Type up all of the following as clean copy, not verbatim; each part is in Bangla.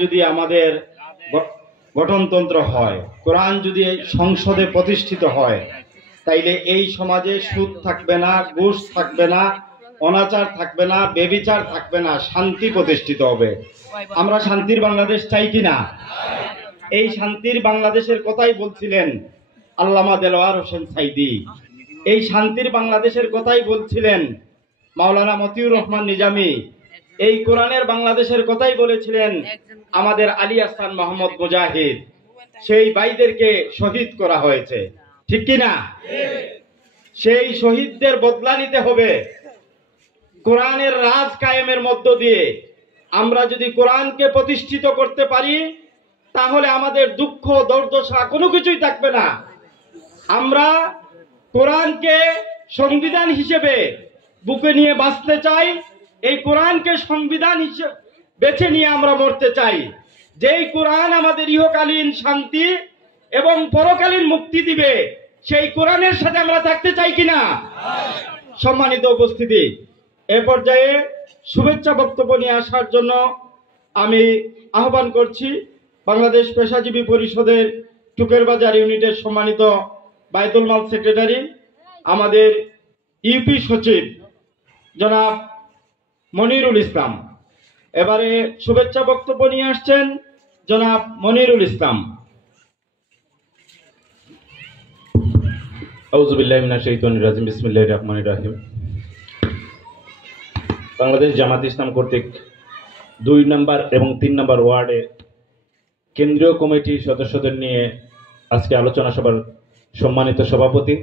যদি আমাদের গঠনতন্ত্র হয়, কোরআন যদি সংসদে প্রতিষ্ঠিত হয়, তাইলে এই সমাজে সুদ থাকবে না, ঘুষ থাকবে না, অনাচার থাকবে না, বেবিচার থাকবে না, শান্তি প্রতিষ্ঠিত হবে। আমরা শান্তির বাংলাদেশ চাই কিনা? এই শান্তির বাংলাদেশের কথাই বলছিলেন আল্লামা দেলোয়ার হোসেন সাইদি। এই শান্তির বাংলাদেশের কথাই বলছিলেন মাওলানা মতিউর রহমান নিজামী। এই কোরআনের বাংলাদেশের কথাই বলেছিলেন আমাদের আলী আহসান মোহাম্মদ মুজাহিদ। সেই ভাইদেরকে শহীদ করা হয়েছে, ঠিক কিনা? সেই শহীদদের বদলা নিতে হবে। কোরআনের রাজ কায়েমের মধ্য দিয়ে আমরা যদি কোরআনকে প্রতিষ্ঠিত করতে পারি, তাহলে আমাদের দুঃখ দুর্দশা কোনো কিছুই থাকবে না। আমরা কোরআনকে সংবিধান হিসেবে বুকে নিয়ে বাঁচতে চাই। এই কোরআনকে সংবিধান হিসেবে বেছে নিয়ে আমরা মরতে চাই। যেই কোরআন আমাদের ইহকালীন শান্তি এবং পরকালীন মুক্তি দিবে, সেই কোরআনের সাথে আমরা থাকতে চাই কিনা? সম্মানিত উপস্থিতি, এ পর্যায়ে শুভেচ্ছা বক্তব্য নিয়ে আসার জন্য আমি আহ্বান করছি বাংলাদেশ পেশাজীবী পরিষদের টুকের বাজার ইউনিটের সম্মানিত বায়তুল মাল সেক্রেটারি, আমাদের ইউপি সচিব জনাব মনিরুল ইসলাম। এবারে শুভেচ্ছা বক্তব্য নিয়ে আসছেন জনাব মনিরুল ইসলাম। আউযু বিল্লাহি মিনাশ শাইতানির রাজিম, বিসমিল্লাহির রহমানির রহিম। বাংলাদেশ জামাত ইসলাম কর্তৃক 2 নম্বর এবং 3 নম্বর ওয়ার্ডের কেন্দ্রীয় কমিটির সদস্যদের নিয়ে আজকে আলোচনা সভার সম্মানিত সভাপতি,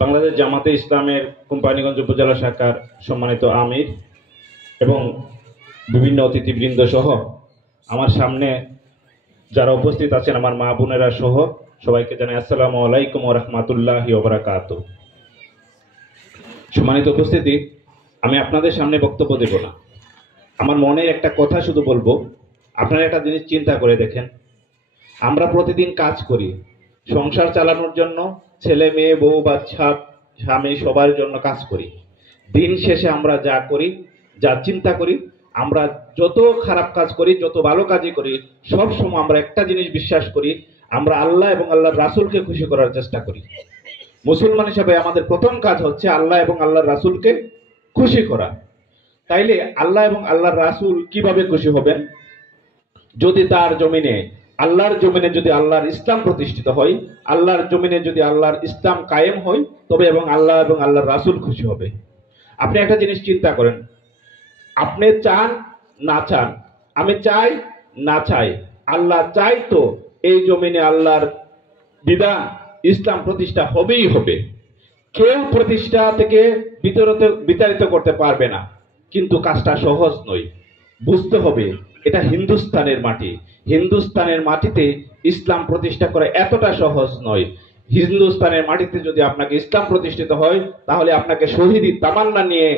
বাংলাদেশ জামাতে ইসলামের কোম্পানিগঞ্জ উপজেলা শাখার সম্মানিত আমির এবং বিভিন্ন অতিথিবৃন্দ সহ আমার সামনে যারা উপস্থিত আছেন আমার মা বোনেরা সহ সবাইকে জানাই আসসালামু আলাইকুম ওয়া রাহমাতুল্লাহি ওয়া বারাকাতুহু। সম্মানিত উপস্থিতি, আমি আপনাদের সামনে বক্তব্য দেব না, আমার মনে একটা কথা শুধু বলবো। আপনারা একটা জিনিস চিন্তা করে দেখেন, আমরা প্রতিদিন কাজ করি সংসার চালানোর জন্য, ছেলে মেয়ে বউ বাচ্চা স্বামী সবার জন্য কাজ করি। দিন শেষে আমরা যা করি, যা চিন্তা করি, আমরা যত খারাপ কাজ করি, যত ভালো কাজই করি, সব সময় আমরা একটা জিনিস বিশ্বাস করি, আমরা আল্লাহ এবং আল্লাহর রাসূলকে খুশি করার চেষ্টা করি। মুসলমান হিসেবে আমাদের প্রথম কাজ হচ্ছে আল্লাহ এবং আল্লাহর রাসূলকে খুশি করা। তাইলে আল্লাহ এবং আল্লাহর রাসূল কিভাবে খুশি হবেন? যদি তার জমিনে, আল্লাহর জমিনে যদি আল্লাহর ইসলাম প্রতিষ্ঠিত হয়, আল্লাহর জমিনে যদি আল্লাহর ইসলাম কায়েম হয়, তবে এবং আল্লাহ এবং আল্লাহর রাসূল খুশি হবে। আপনি একটা জিনিস চিন্তা করেন, আপনি চান না চান, আমি চাই না চাই, আল্লাহ চাই তো এই জমিনে আল্লাহর বিধান ইসলাম প্রতিষ্ঠা হবেই হবে। কেউ প্রতিষ্ঠা থেকে বিতাড়িত করতে পারবে না, কিন্তু কাজটা সহজ নয়। বুঝতে হবে এটা হিন্দুস্তানের মাটি, হিন্দুস্তানের মাটিতে ইসলাম প্রতিষ্ঠা করা এতটা সহজ নয়। হিন্দুস্তানের মাটিতে যদি আপনাকে ইসলাম প্রতিষ্ঠিত হয়, তাহলে আপনাকে শহীদি তামান্না নিয়ে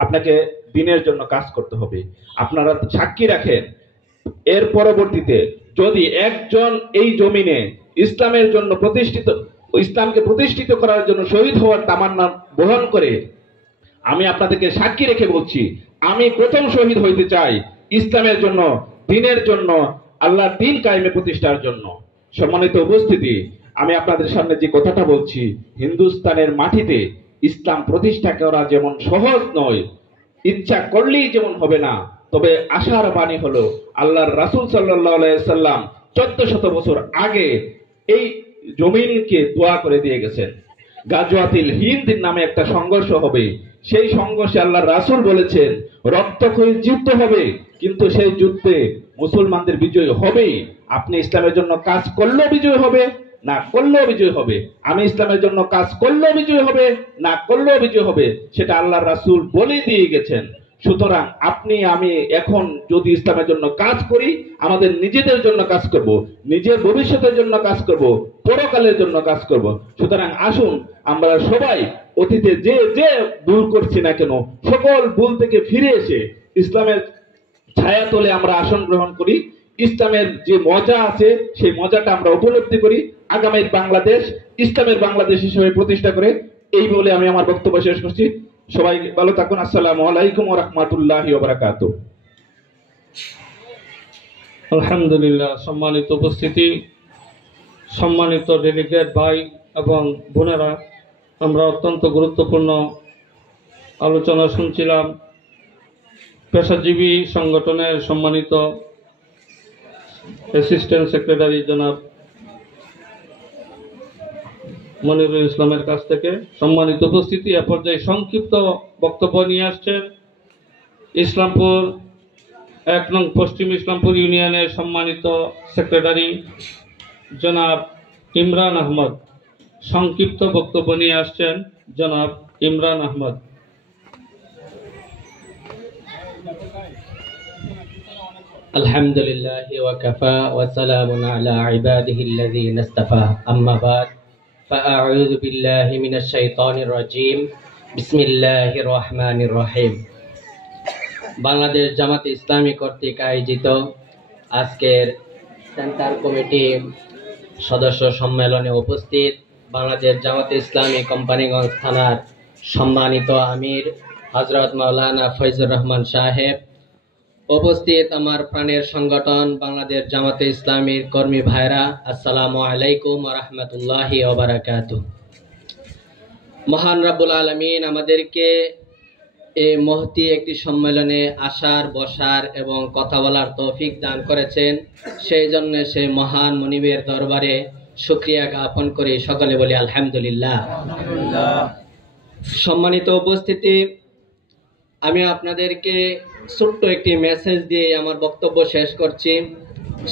আপনাকে দিনের জন্য কাজ করতে হবে। আপনারা সাক্ষী রাখেন, এর পরবর্তীতে যদি একজন এই জমিনে ইসলামের জন্য ইসলামকে প্রতিষ্ঠিত করার জন্য শহীদ হওয়ার তামান্না বহন করে, আমি আপনাদেরকে সাক্ষী রেখে বলছি, আমি প্রথম শহীদ হইতে চাই ইসলামের জন্য, দিনের জন্য, আল্লাহর দিন কায়েমে প্রতিষ্ঠার জন্য। সম্মানিত উপস্থিতি, আমি আপনাদের সামনে যে কথাটা বলছি, হিন্দুস্তানের মাটিতে ইসলাম প্রতিষ্ঠা করা যেমন সহজ নয়, ইচ্ছা করলেই যেমন হবে না, তবে আশার বাণী হলো আল্লাহর রাসূল সাল্লাল্লাহু আলাইহি সাল্লাম 1400 বছর আগে এই জমিনকে দোয়া করে দিয়ে গেছেন। গাজওয়াতিল হিন্দ নামে একটা সংঘর্ষ হবে, সেই সংঘর্ষে আল্লাহর রাসূল বলেছেন রক্তক্ষয়ী যুদ্ধ হবে, কিন্তু সেই যুদ্ধে মুসলমানদের বিজয় হবেই। আপনি ইসলামের জন্য কাজ করলেও বিজয় হবে, না করলেও বিজয় হবে। আমি ইসলামের জন্য কাজ করলেও বিজয় হবে, না করলেও বিজয় হবে, সেটা আল্লাহর রাসূল বলে দিয়ে গেছেন। সুতরাং আপনি আমি এখন যদি ইসলামের জন্য কাজ করি, আমাদের নিজেদের জন্য কাজ করব, নিজের ভবিষ্যতের জন্য কাজ করব, পরকালের জন্য কাজ করব। সুতরাং আসুন আমরা সবাই অতীতে যে যে ভুল করছি না কেন, সকল ভুল থেকে ফিরে এসে ইসলামের ছায়াতলে আমরা আসন গ্রহণ করি, ইসলামের যে মজা আছে সেই মজাটা আমরা উপলব্ধি করি, আগামীর বাংলাদেশ ইসলামের বাংলাদেশ হিসেবে প্রতিষ্ঠা করে। এই বলে আমি আমার বক্তব্য শেষ করছি। সবাই ভালো থাকুন। আসসালামু আলাইকুম ওয়া রাহমাতুল্লাহি ওয়া বারাকাতুহু। আলহামদুলিল্লাহ। সম্মানিত উপস্থিতি, সম্মানিত ডেলিগেট ভাই এবং বোনেরা, আমরা অত্যন্ত গুরুত্বপূর্ণ আলোচনা শুনছিলাম। পেশাজীবী সংগঠনের সম্মানিত অ্যাসিস্ট্যান্ট সেক্রেটারি জনাব মনিরুল ইসলামের কাছ থেকে। সম্মানিত উপস্থিতি, এ পর্যায়ে সংক্ষিপ্ত বক্তব্য নিয়ে আসছেন ইসলামপুর 1 নং পশ্চিম ইসলামপুর ইউনিয়নের সম্মানিত সেক্রেটারি জনাব ইমরান আহমদ। সংক্ষিপ্ত বক্তব্য নিয়ে আসছেন জনাব ইমরান আহমদ। আলহামদুলিল্লাহ ওয়া কাফা ওয়া সালামুন আলা ইবাদিহিল্লাযীনা ইসতাফা, আম্মা বাদ, ফাআউযু বিল্লাহি মিনাশ শাইতানির রাজীম। বিসমিল্লাহির রহমানির রহিম। বাংলাদেশ জামাতে ইসলামী কর্তৃক আয়োজিত আজকের সেন্টার কমিটি সদস্য সম্মেলনে উপস্থিত বাংলাদেশ জামাতে ইসলামী কোম্পানিগঞ্জ থানার সম্মানিত আমির হযরত মাওলানা ফয়জুর রহমান সাহেব, উপস্থিত আমার প্রাণের সংগঠন বাংলাদেশ জামাতে ইসলামীর কর্মী ভাইরা, আসসালামু আলাইকুম ওয়া রাহমাতুল্লাহি ওয়া বারাকাতুহু। মহান রব্বুল আলামিন আমাদেরকে এই মহতি একটি সম্মেলনে আসার, বসার এবং কথা বলার তৌফিক দান করেছেন। সেই জন্য সেই মহান মনিবের দরবারে শুকরিয়া জ্ঞাপন করে সকলে বলি আলহামদুলিল্লাহ। সম্মানিত উপস্থিতি, আমি আপনাদেরকে ছোট্ট একটি মেসেজ দিয়ে আমার বক্তব্য শেষ করছি।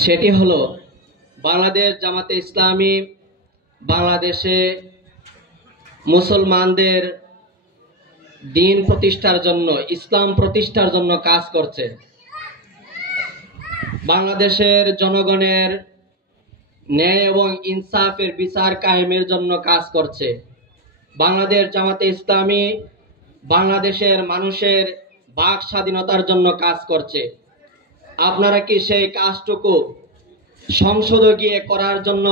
সেটি হলো, বাংলাদেশ জামাতে ইসলামী বাংলাদেশে মুসলমানদের দিন প্রতিষ্ঠার জন্য, ইসলাম প্রতিষ্ঠার জন্য কাজ করছে। বাংলাদেশের জনগণের ন্যায় এবং ইনসাফের বিচার কায়েমের জন্য কাজ করছে। বাংলাদেশ জামাতে ইসলামী বাংলাদেশের মানুষের বাক স্বাধীনতার জন্য কাজ করছে। আপনারা কি সেই কাজটুকু সংসদে গিয়ে করার জন্য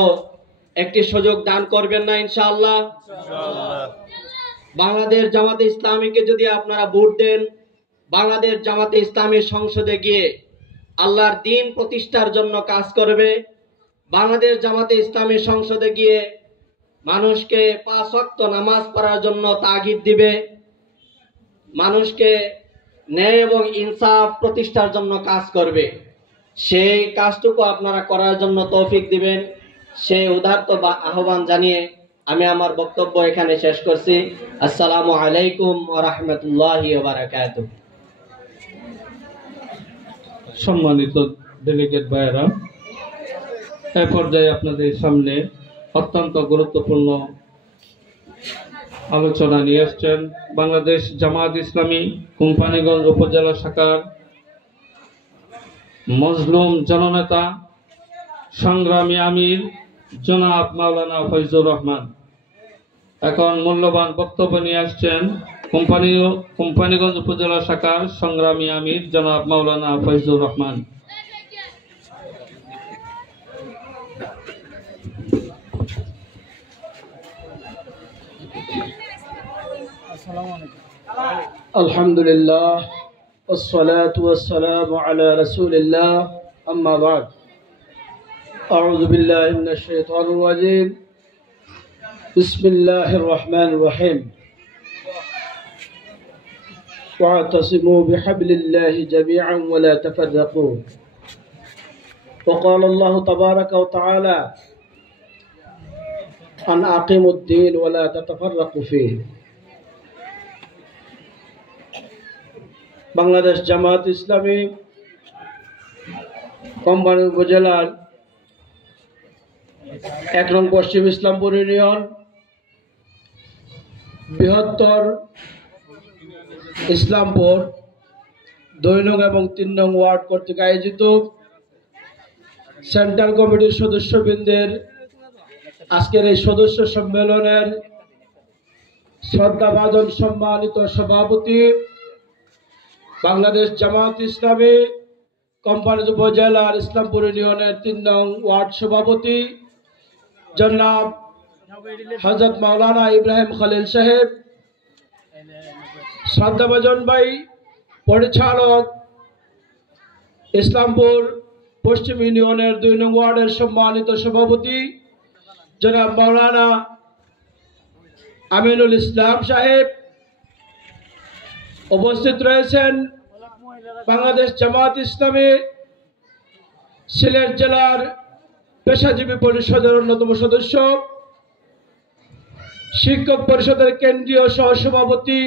একটি সুযোগ দান করবেন না ইনশাআল্লাহ? বাংলাদেশ জামাতে ইসলামীকে যদি আপনারা ভোট দেন, বাংলাদেশ জামাতে ইসলামী সংসদে গিয়ে আল্লাহর দ্বীন প্রতিষ্ঠার জন্য কাজ করবে। বাংলাদেশ জামাতে ইসলামী সংসদে গিয়ে মানুষকে 5 ওয়াক্ত নামাজ পড়ার জন্য তাগিদ দিবে, মানুষকে ন্যায় এবং ইনসাফ প্রতিষ্ঠার জন্য কাজ করবে। সেই কাজটুকু আপনারা করার জন্য তৌফিক দিবেন, সেই উদারত বা আহ্বান জানিয়ে আমি আমার বক্তব্য এখানে শেষ করছি। আসসালামু আলাইকুম ওয়া রাহমাতুল্লাহি ওয়া বারাকাতুহু। সম্মানিত ডেলিগেট ভাইয়েরা, এ পর্যায়ে আপনাদের সামনে অত্যন্ত গুরুত্বপূর্ণ আলোচনা নিয়ে আসছেন বাংলাদেশ জামাত ইসলামী কোম্পানিগঞ্জ উপজেলা শাখার মজলুম জননেতা, সংগ্রামী আমির জনাব মাওলানা ফয়জুর রহমান। এখন মূল্যবান বক্তব্য নিয়ে আসছেন কোম্পানিগঞ্জ উপজেলা শাখার সংগ্রামী আমির জনাব মাওলানা ফয়জুর রহমান। আলহামদুলিল্লাহ ওয়াসসালাতু ওয়াসসালামু আলা রাসূলিল্লাহ, আম্মা বা'দ। আউযু বিল্লাহি মিনাশ শাইতানির রাজীম। বিসমিল্লাহির রহমানির রহিম। ওয়া'তাসিমু বিহাবলিল্লাহি জামিআন ওয়া লা তাফাররাকু। وقال الله تبارك وتعالى أن أقيموا الدين ولا تتفرقوا فيه। বাংলাদেশ জামাত ইসলামী কোম্পানি উপজেলার 1 নং পশ্চিম ইসলামপুর ইউনিয়ন বৃহত্তর ইসলামপুর 2 নং এবং 3 নং ওয়ার্ড কর্তৃক আয়োজিত সেন্ট্রাল কমিটির সদস্যবৃন্দের আজকের এই সদস্য সম্মেলনের শ্রদ্ধাভাজন সম্মানিত সভাপতি, বাংলাদেশ জামাত ইসলামী কোম্পানি উপজেলার ইসলামপুর ইউনিয়নের 3 নং ওয়ার্ড সভাপতি জনাব হযরত মাওলানা ইব্রাহিম খলিল সাহেব, শ্রদ্ধাভাজন ভাই পরিচালক ইসলামপুর পশ্চিম ইউনিয়নের 2 নং ওয়ার্ডের সম্মানিত সভাপতি জনাব মাওলানা আমিনুল ইসলাম সাহেব, উপস্থিত রয়েছেন বাংলাদেশ জামাত ইসলামী সিলেট জেলার পেশাজীবী পরিষদের অন্যতম সদস্য, শিক্ষক পরিষদের কেন্দ্রীয় সহসভাপতি,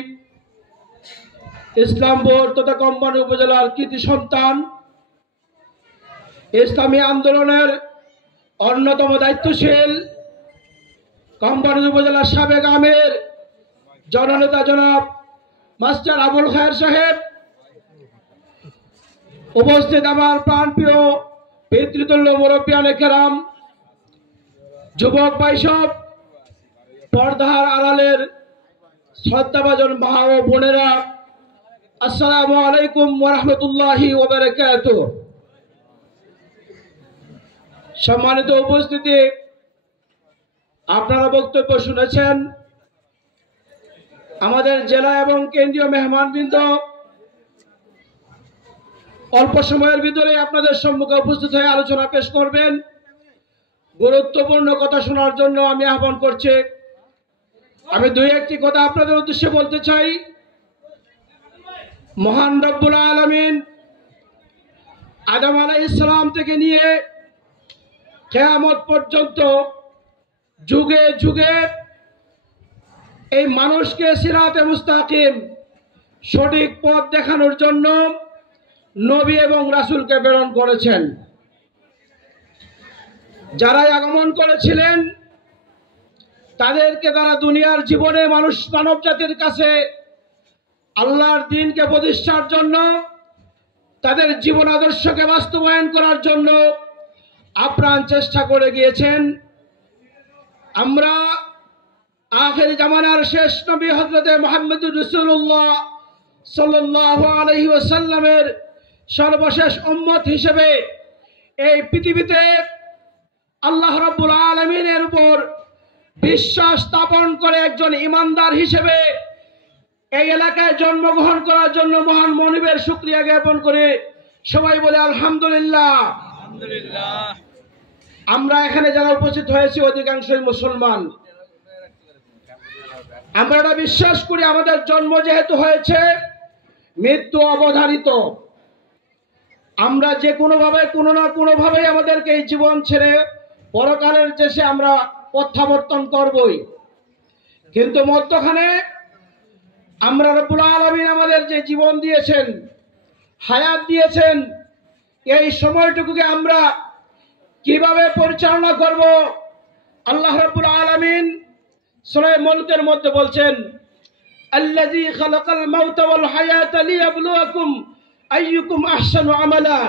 ইসলামপুর তথা কোম্পানি উপজেলার কৃতি সন্তান, ইসলামী আন্দোলনের অন্যতম দায়িত্বশীল কোম্পানি উপজেলার সাবেক আমির জননেতা জনাব মাস্টার আবুল খায়ের সাহেব, উপস্থিত আমার প্রাণপ্রিয় পিতৃতুল্য মুরব্বিয়ানে কেরাম, যুবক ভাইসব, পর্দার আড়ালের শ্রদ্ধাভাজন মা ও বোনেরা, আসসালামু আলাইকুম ওয়া রাহমাতুল্লাহি ওয়া বারাকাতুহু। সম্মানিত উপস্থিতি, আপনারা বক্তব্য শুনেছেন। আমাদের জেলা এবং কেন্দ্রীয় মেহমানবৃন্দ অল্প সময়ের ভিতরে আপনাদের সম্মুখে উপস্থিত হয়ে আলোচনা পেশ করবেন। গুরুত্বপূর্ণ কথা শোনার জন্য আমি আহ্বান করছি। আমি 2-1টি কথা আপনাদের উদ্দেশ্যে বলতে চাই। মহান রব্বুল আলামিন আদম আলাইহিস সালাম থেকে নিয়ে কিয়ামত পর্যন্ত যুগে যুগে এই মানুষকে সিরাতে মুস্তাকিম সঠিক পথ দেখানোর জন্য নবী এবং রাসূলকে প্রেরণ করেছেন। যারাই আগমন করেছিলেন তাদেরকে তারা দুনিয়ার জীবনে মানব জাতির কাছে আল্লাহর দ্বীনকে প্রতিষ্ঠার জন্য, তাদের জীবন আদর্শকে বাস্তবায়ন করার জন্য আপ্রাণ চেষ্টা করে গিয়েছেন। আমরা আখির জামানার শেষ নবী হযরতে মুহাম্মদুর রাসূলুল্লাহ সাল্লাল্লাহু আলাইহি ওয়াসাল্লামের সর্বশেষ উম্মত হিসেবে এই পৃথিবীতে আল্লাহ রাব্বুল আলামিনের উপর বিশ্বাস স্থাপন করে একজন ঈমানদার হিসেবে এই এলাকায় জন্মগ্রহণ করার জন্য মহান মনিবের শুকরিয়া জ্ঞাপন করে সবাই বলে আলহামদুলিল্লাহ। আমরা এখানে যারা উপস্থিত হয়েছি অধিকাংশই মুসলমান। আমরা এটা বিশ্বাস করি আমাদের জন্ম যেহেতু হয়েছে, মৃত্যু অবধারিত। আমরা যে কোনোভাবে কোনো না কোনোভাবে আমাদেরকে এই জীবন ছেড়ে পরকালের দেশে আমরা প্রত্যাবর্তন করবই। কিন্তু মধ্যখানে আমরা রব্বুল আলামিন আমাদের যে জীবন দিয়েছেন, হায়াত দিয়েছেন, এই সময়টুকুকে আমরা কিভাবে পরিচালনা করব, আল্লাহ রাব্বুল আলামিন সূরা মুলকের মধ্যে বলছেন, আল্লাযী খালাকাল মাউতা ওয়াল হায়াতা লিয়াবলুয়াকুম আইয়ুকুম আহসানু আমালা।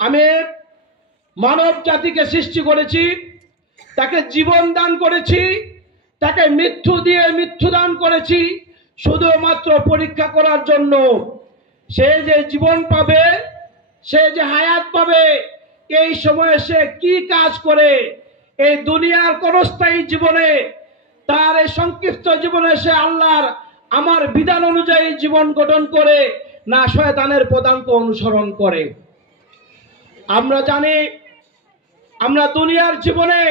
আমি মানব জাতিকে সৃষ্টি করেছি, তাকে জীবন দান করেছি, তাকে মৃত্যু দিয়ে মৃত্যু দান করেছি শুধুমাত্র পরীক্ষা করার জন্য। সে যে জীবন পাবে, সে যে হায়াত পাবে, এই সময়ে সে কি কাজ করে, এই দুনিয়ার ক্ষণস্থায়ী জীবনে, তার এই সংক্ষিপ্ত জীবনে সে আল্লাহর আমার বিধান অনুযায়ী জীবন গঠন করে না শয়তানের পদাঙ্ক অনুসরণ করে। আমরা জানি আমরা দুনিয়ার জীবনে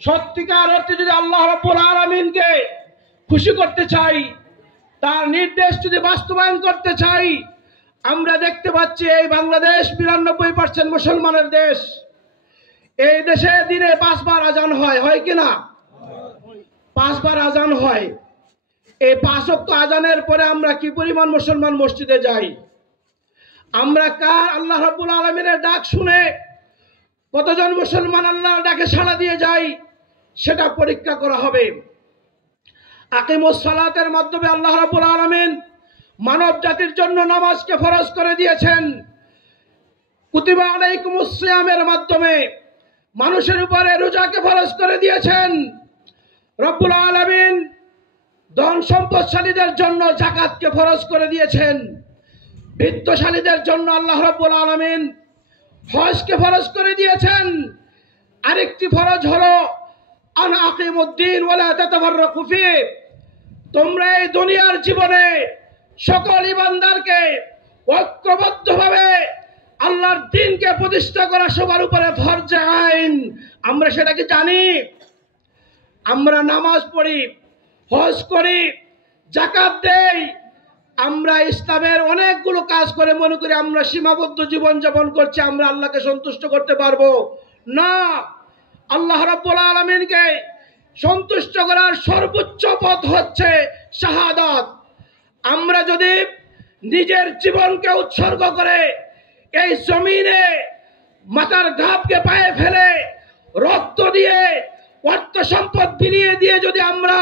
সত্যিকার অর্থে যদি আল্লাহ রাব্বুল আলামিনকে খুশি করতে চাই, তার নির্দেশ যদি বাস্তবায়ন করতে চাই, আমরা দেখতে পাচ্ছি এই বাংলাদেশ 92% মুসলমানের দেশ। এই দেশে দিনে 5 বার আজান হয়, হয় কিনা? 5 বার আজান হয়। এই 5 ওয়াক্ত আজানের পরে আমরা কি পরিমাণ মুসলমান মসজিদে যাই? আমরা কার আল্লাহ রাব্বুল আলামিনের ডাক শুনে কতজন মুসলমান আল্লাহর ডাকে সাড়া দিয়ে যায় সেটা পরীক্ষা করা হবে। আকিমুস সালাতের মাধ্যমে আল্লাহ রাব্বুল আলামিন মানব জাতির জন্য নামাজকে ফরজ করে দিয়েছেন। কুতিবা আলাইকুমুস সিয়ামের মাধ্যমে মানুষের উপরে রোজাকে ফরজ করে দিয়েছেন। রব্বুল আলামিন ধন সম্পদশালীদের জন্য যাকাতকে ফরজ করে দিয়েছেন। বিত্তশালীদের জন্য আল্লাহ রাব্বুল আলামিন হজকে ফরজ করে দিয়েছেন। আরেকটি ফরজ হলো আন আকিমুদ্দিন ওয়ালা তাতাফাররাকু ফিহি। তোমরা এই দুনিয়ার জীবনে সকল ইমানদারকে ঐক্যবদ্ধভাবে আল্লাহর দ্বীনকে প্রতিষ্ঠা করা সবার উপরে ফরজ আইন। আমরা সেটাকে জানি। আমরা নামাজ পড়ি, হজ করি, যাকাত দেই, আমরা ইসলামের অনেকগুলো কাজ করে মনে করি আমরা সীমাবদ্ধ জীবন যাপন করছি, আমরা আল্লাহকে সন্তুষ্ট করতে পারবো না। আল্লাহ রাব্বুল আলামিনকে সন্তুষ্ট করার সর্বোচ্চ পথ হচ্ছে শাহাদাত। আমরা যদি নিজের জীবনকে উৎসর্গ করে এই জমিনে মাথার ঘামকে পায়ে ফেলে রক্ত দিয়ে অর্থ সম্পদ বিলিয়ে দিয়ে যদি আমরা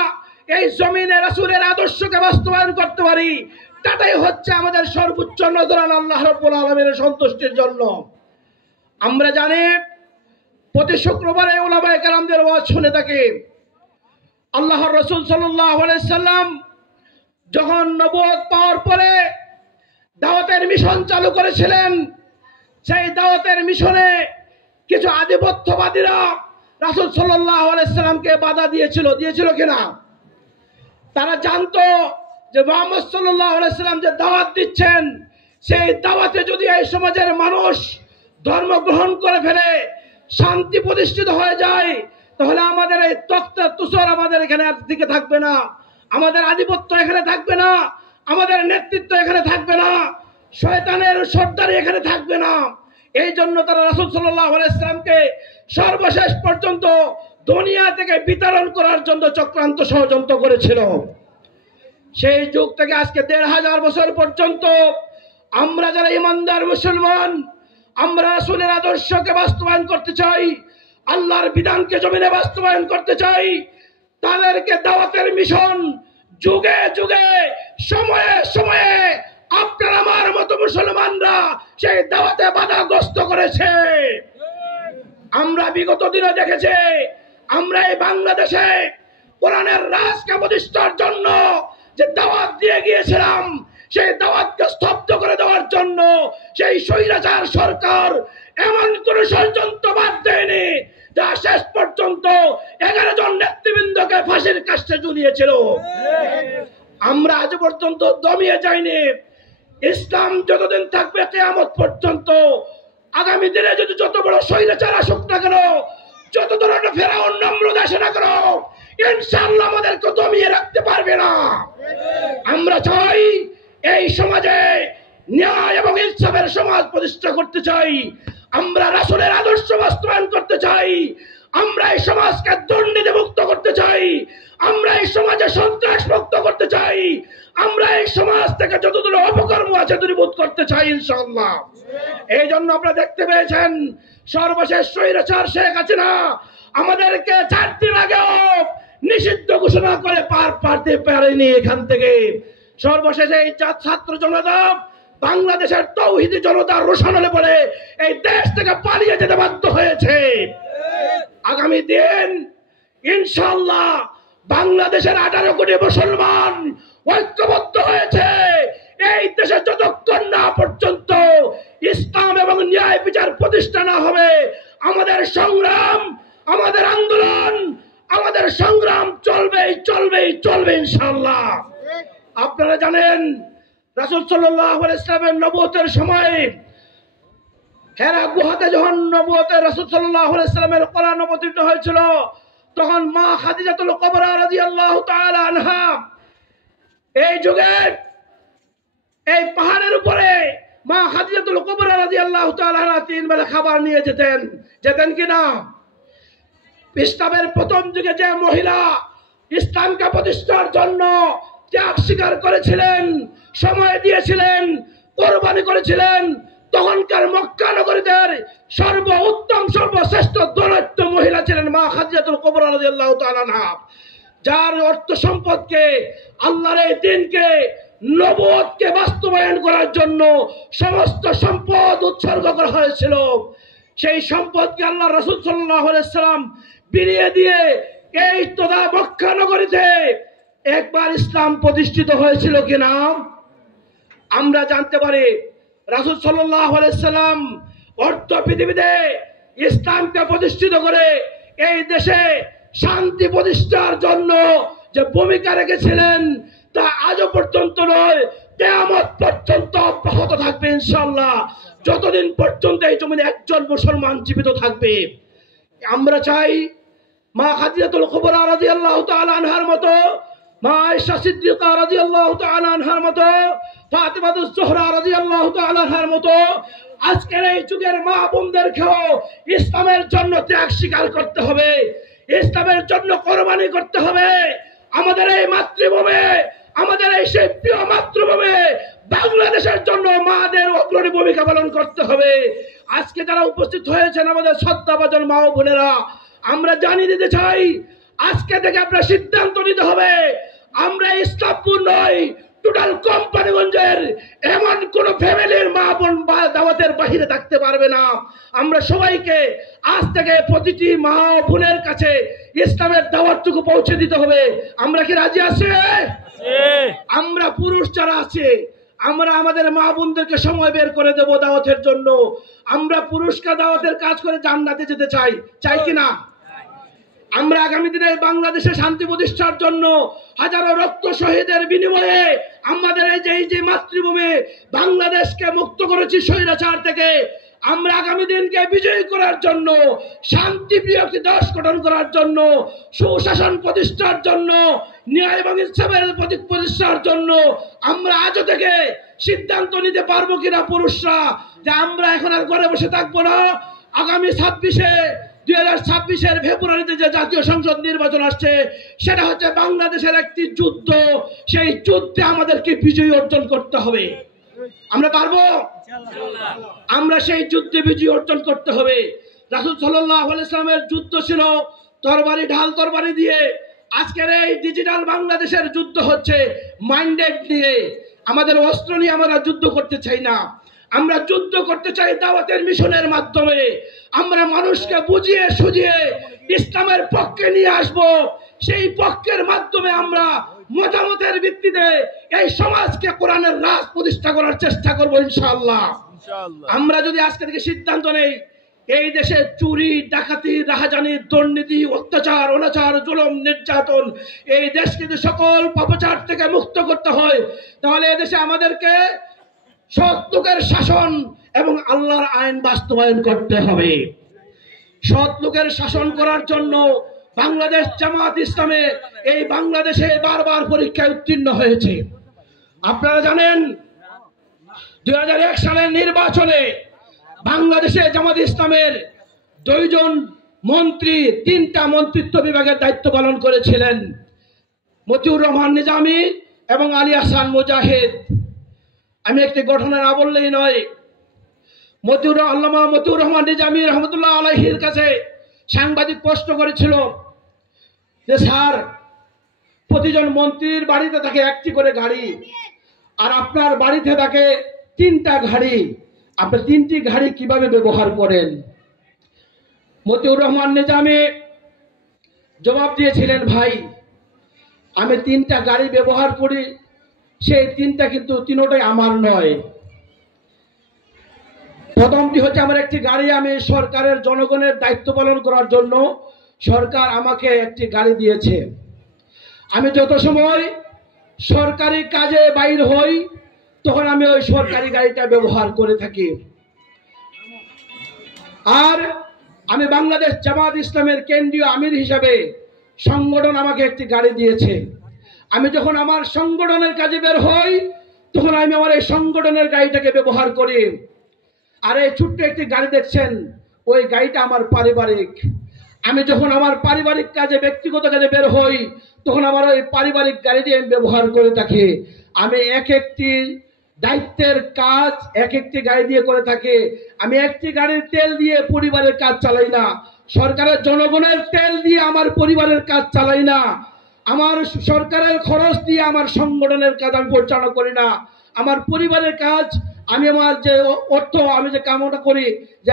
এই জমিনে রাসূলের আদর্শকে বাস্তবায়ন করতে পারি, তাটাই হচ্ছে আমাদের সর্বোচ্চ নজরানা আল্লাহ রাব্বুল আলামিনের সন্তুষ্টির জন্য। আমরা জানি প্রতি শুক্রবারে উলামায়ে কেরামদের ওয়াজ শুনে থাকি। আল্লাহর রাসূল সাল্লাল্লাহু আলাইহি সাল্লাম যখন নবুয়ত পাওয়ার পরে দাওয়াতের মিশন চালু করেছিলেন, সেই দাওয়াতের মিশনে কিছু আধিপত্যবাদীরা রাসূল সাল্লাল্লাহু আলাইহি সাল্লামকে বাধা দিয়েছিল কিনা? তারা জানতো যে মুহাম্মদ সাল্লাল্লাহু আলাইহি সাল্লাম যে দাওয়াত দিচ্ছেন, সেই দাওয়াতে যদি এই সমাজের মানুষ ধর্ম গ্রহণ করে ফেলে, শান্তি প্রতিষ্ঠিত হয়ে যায়, তাহলে আমাদের এই তক্তা তুষার আমাদের এখানে আর দিকে থাকবে না, আমাদের আধিপত্য এখানে থাকবে না, আমাদের নেতৃত্ব এখানে থাকবে না, শয়তানের সর্দারি এখানে থাকবে না। এই জন্য তারা রাসূল সাল্লাল্লাহু আলাইহি সাল্লামকে সর্বশেষ পর্যন্ত দুনিয়া থেকে বিতরণ করার জন্য চক্রান্ত ষড়যন্ত্র করেছিল। সেই যুগ থেকে আজকে ১৫০০ বছর পর্যন্ত আমরা যারা ইমানদার মুসলমান, আমরা রাসূলের আদর্শকে বাস্তবায়ন করতে চাই, আল্লাহর বিধানকে জমিনে বাস্তবায়ন করতে চাই, তাদেরকে দাওয়াতের মিশন যুগে যুগে সময়ে সময়ে আপনার আমার মতো মুসলমানরা সেই দাওয়াতে বাধাগ্রস্ত করেছে। আমরা বিগত দিনে দেখেছি, আমরা এই বাংলাদেশে কোরআনের রাজকে প্রতিষ্ঠার জন্য যে দাওয়াত দিয়ে গিয়েছিলাম, সেই দাওয়াতকে স্তব্ধ করে দেওয়ার জন্য সেই স্বৈরাচার সরকার এমন কোন ষড়যন্ত্র বাদ দেয়নি, যা শেষ পর্যন্ত 11 জন নেতৃবৃন্দকে ফাঁসির কাস্টে ঝুলিয়েছিল। আমরা আজ পর্যন্ত দমিয়ে যাইনি। ইসলাম যতদিন থাকবে কিয়ামত পর্যন্ত, আগামী দিনে যদি যত বড় স্বৈরাচার আসুক না কেন, যত ধরনের ফেরাউন নমরুদ আসে না কেন, ইনশাআল্লাহ আমাদেরকে দমিয়ে রাখতে পারবে না। আমরা চাই এই সমাজে ন্যায় এবং ইনসাফের সমাজ প্রতিষ্ঠা করতে চাই, আমরা রাসূলের আদর্শ বাস্তবায়ন করতে চাই, আমরা এই সমাজকে দুর্নীতি মুক্ত করতে চাই, আমরা এই সমাজে সন্ত্রাস মুক্ত করতে চাই, আমরা এই সমাজ থেকে যত ধরনের অপকর্ম আছে দূরীভূত করতে চাই ইনশাআল্লাহ। এই জন্য আপনারা দেখতে পেয়েছেন সর্বশেষ স্বৈরাচার শেখ হাসিনা আমাদেরকে 4 দিন আগেও নিষিদ্ধ ঘোষণা করে পার পারতে পারেনি এখান থেকে। সর্বশেষ এই ছাত্র জনতা বাংলাদেশের তৌহিদি জনতার রোশন হলে পরে এই দেশ থেকে পালিয়ে যেতে বাধ্য হয়েছে। আগামী দিন ইনশাআল্লাহ বাংলাদেশের 18 কোটি মুসলমান ঐক্যবদ্ধ হয়েছে। এই দেশে যতক্ষণ না পর্যন্ত ইসলাম এবং ন্যায় বিচার প্রতিষ্ঠা না হবে, আমাদের সংগ্রাম, আমাদের আন্দোলন, আমাদের সংগ্রাম চলবে ইনশাআল্লাহ। আপনারা জানেন রাসূল সাল্লাল্লাহু আলাইহি ওয়াসাল্লামের নবুয়তের সময় হেরা গুহাতে যখন নবুয়তে রাসূল সাল্লাল্লাহু আলাইহি ওয়াসাল্লামের কোরআন অবতীর্ণ হয়েছিল, তখন মা খাদিজাতুল কুবরা রাদিয়াল্লাহু তাআলা আনহা এই যুগে এই পাহাড়ের উপরে মা খাদিজাতুল কুবরা রাদিয়াল্লাহু তাআলা আনহা 3 বেলা খাবার নিয়ে যেতেন কিনা? ইসলামের প্রথম যুগে যে মহিলা ইসলামকে প্রতিষ্ঠার জন্য ত্যাগ স্বীকার করেছিলেন, সময় দিয়েছিলেন, কোরবানি করেছিলেন, তখনকার মক্কা নগরীদের সর্বোত্তম সর্বশ্রেষ্ঠ দৌলত্য মহিলা ছিলেন মা খাদিজাতুল কুবরা রাদিয়াল্লাহু তাআলা আনহা, যার অর্থ সম্পদকে আল্লাহর এই দ্বীনকে নবুয়তকে বাস্তবায়ন করার জন্য সমস্ত সম্পদ উৎসর্গ করা হয়েছিল। সেই সম্পদকে আল্লাহ রাসূল সাল্লাল্লাহু আলাইহি ওয়াসাল্লাম বিলিয়ে দিয়ে এই তোদা মক্কা নগরীতে একবার ইসলাম প্রতিষ্ঠিত হয়েছিল কিনা আমরা জানতে পারি। রাসূল সাল্লাল্লাহু আলাইহি ওয়াসাল্লাম অর্ধ পৃথিবীতে ইসলামকে প্রতিষ্ঠিত করে এই দেশে শান্তি প্রতিষ্ঠার জন্য যে ভূমিকা রেখেছিলেন তা আজও পর্যন্ত নয়, কিয়ামত পর্যন্ত অব্যাহত থাকবে ইনশাআল্লাহ। যতদিন পর্যন্ত এই জমিনে একজন মুসলমান জীবিত থাকবে। আমরা চাই মা খাদিজাতুল কুবরা রাদিয়াল্লাহু তাআলা আনহার মতো, মা আয়েশা সিদ্দিকা রাদিয়াল্লাহু তাআলা আনহার মতো, ফাতিমাতুজ জোহরা রাদিয়াল্লাহু তাআলা আনহার মতো আজকের এই যুগের মা বোনদেরকেও ইসলামের জন্য ত্যাগ স্বীকার করতে হবে, ইসলামের জন্য কোরবানি করতে হবে। আমাদের এই মাতৃভূমি, আমাদের এই সেই প্রিয় মাতৃভূমি বাংলাদেশের জন্য মাদের অগ্রণী ভূমিকা পালন করতে হবে। আজকে যারা উপস্থিত হয়েছেন আমাদের শ্রদ্ধাভাজন মা ও বোনেরা, আমরা জানিয়ে দিতে চাই, আজকে থেকে আপনার সিদ্ধান্ত নিতে হবে, আমরা ইসলামপুর নয়, টোটাল কোম্পানিগঞ্জের এমন কোন ফ্যামিলির মা বোন দাওয়াতের বাহিরে থাকতে পারবে না। আমরা সবাইকে আজ থেকে প্রতিটি মা ও বোনের কাছে ইসলামের দাওয়াতটুকু পৌঁছে দিতে হবে। আমরা কি রাজি আছি? আমরা পুরুষ যারা আছে, আমরা আমাদের মা বোনদেরকে সময় বের করে দেব দাওয়াতের জন্য। আমরা পুরুষকে দাওয়াতের কাজ করে জান্নাতে যেতে চাই, চাই কিনা? আমরা আগামী দিনে বাংলাদেশে শান্তি প্রতিষ্ঠার জন্য হাজারো রক্ত শহীদের বিনিময়ে আমাদের এই যে মাতৃভূমি বাংলাদেশকে মুক্ত করেছি স্বৈরাচার থেকে, আমরা আগামী দিনকে বিজয়ী করার জন্য, শান্তিপ্রিয় একটি দেশ গঠন করার জন্য, সুশাসন প্রতিষ্ঠার জন্য, ন্যায় এবং ইনসাফের প্রতিষ্ঠার জন্য আমরা আজও থেকে সিদ্ধান্ত নিতে পারবো কিনা পুরুষরা, যে আমরা এখন আর ঘরে বসে থাকবো না। আগামী 2026 ফেব্রুয়ারিতে যে জাতীয় সংসদ নির্বাচন আসছে, সেটা হচ্ছে বাংলাদেশের একটি যুদ্ধ। সেই যুদ্ধে আমাদেরকে বিজয় অর্জন করতে হবে। আমরা পারবো? আমরা সেই যুদ্ধে বিজয় অর্জন করতে হবে। রাসূল সাল্লাল্লাহু আলাইহি ওয়াসাল্লামের যুদ্ধ ছিল তরবারি, ঢাল তরবারি দিয়ে। আজকের এই ডিজিটাল বাংলাদেশের যুদ্ধ হচ্ছে মাইন্ডেড নিয়ে। আমাদের অস্ত্র নিয়ে আমরা যুদ্ধ করতে চাই না, আমরা যুদ্ধ করতে চাই দাওয়াতের মিশনের মাধ্যমে। আমরা মানুষকে বুঝিয়ে সুঝিয়ে ইসলামের পক্ষে নিয়ে আসব। সেই পক্ষের মাধ্যমে আমরা মতামতের ভিত্তিতে এই সমাজকে কোরআনের রাজ প্রতিষ্ঠা করার চেষ্টা করব ইনশাআল্লাহ। আমরা যদি আজকে থেকে সিদ্ধান্ত নেই এই দেশে চুরি, ডাকাতি, রাহাজানি, দুর্নীতি, অত্যাচার, অনাচার, জুলুম, নির্যাতন, এই দেশকে যদি সকল পাপাচার থেকে মুক্ত করতে হয়, তাহলে এই দেশে আমাদেরকে সৎ লোকের শাসন এবং আল্লাহর আইন বাস্তবায়ন করতে হবে। সৎ লোকের শাসন করার জন্য বাংলাদেশ জামাত ইসলামে এই বাংলাদেশে বারবার পরীক্ষায় উত্তীর্ণ হয়েছে। আপনারা জানেন 2001 সালের নির্বাচনে বাংলাদেশে জামাত ইসলামের 2 জন মন্ত্রী 3টা মন্ত্রিত্ব বিভাগের দায়িত্ব পালন করেছিলেন, মতিউর রহমান নিজামী এবং আলী আহসান মুজাহিদ। আমি একটি ঘটনা না বললেই নয়। আল্লামা মতিউর রহমান নিজামী রহমতুল্লাহ আলাইহির কাছে সাংবাদিক প্রশ্ন করেছিল যে, স্যার, প্রতিজন মন্ত্রীর বাড়িতে থাকে 1টি করে গাড়ি, আর আপনার বাড়িতে থাকে 3টা গাড়ি, আপনি 3টি গাড়ি কিভাবে ব্যবহার করেন? মতিউর রহমান নিজামী জবাব দিয়েছিলেন, ভাই, আমি 3টা গাড়ি ব্যবহার করি, সেই 3টা কিন্তু 3টাই আমার নয়। প্রথমটি হচ্ছে আমার একটি গাড়ি, আমি সরকারের জনগণের দায়িত্ব পালন করার জন্য সরকার আমাকে একটি গাড়ি দিয়েছে। আমি যত সময় সরকারি কাজে বাইর হই তখন আমি ওই সরকারি গাড়িটা ব্যবহার করে থাকি। আর আমি বাংলাদেশ জামাত ইসলামের কেন্দ্রীয় আমির হিসাবে সংগঠন আমাকে একটি গাড়ি দিয়েছে। আমি যখন আমার সংগঠনের কাজে বের হই তখন আমি আমার এই সংগঠনের গাড়িটাকে ব্যবহার করি। আর এই ছোট্ট একটি গাড়ি দেখছেন, ওই গাড়িটা আমার পারিবারিক। আমি যখন আমার পারিবারিক কাজে, ব্যক্তিগত কাজে বের হই তখন আমার ওই পারিবারিক গাড়িটি আমি ব্যবহার করে থাকি। আমি এক একটি দায়িত্বের কাজ এক একটি গাড়ি দিয়ে করে থাকি। আমি একটি গাড়ির তেল দিয়ে পরিবারের কাজ চালাই না, সরকারের জনগণের তেল দিয়ে আমার পরিবারের কাজ চালাই না, আমার সরকারের খরচ দিয়ে আমার সংগঠনের কাজ আমি পরিচালনা করি না। আমার পরিবারের কাজ, আমি আমার যে অর্থ আমি যে কামনা করি, যে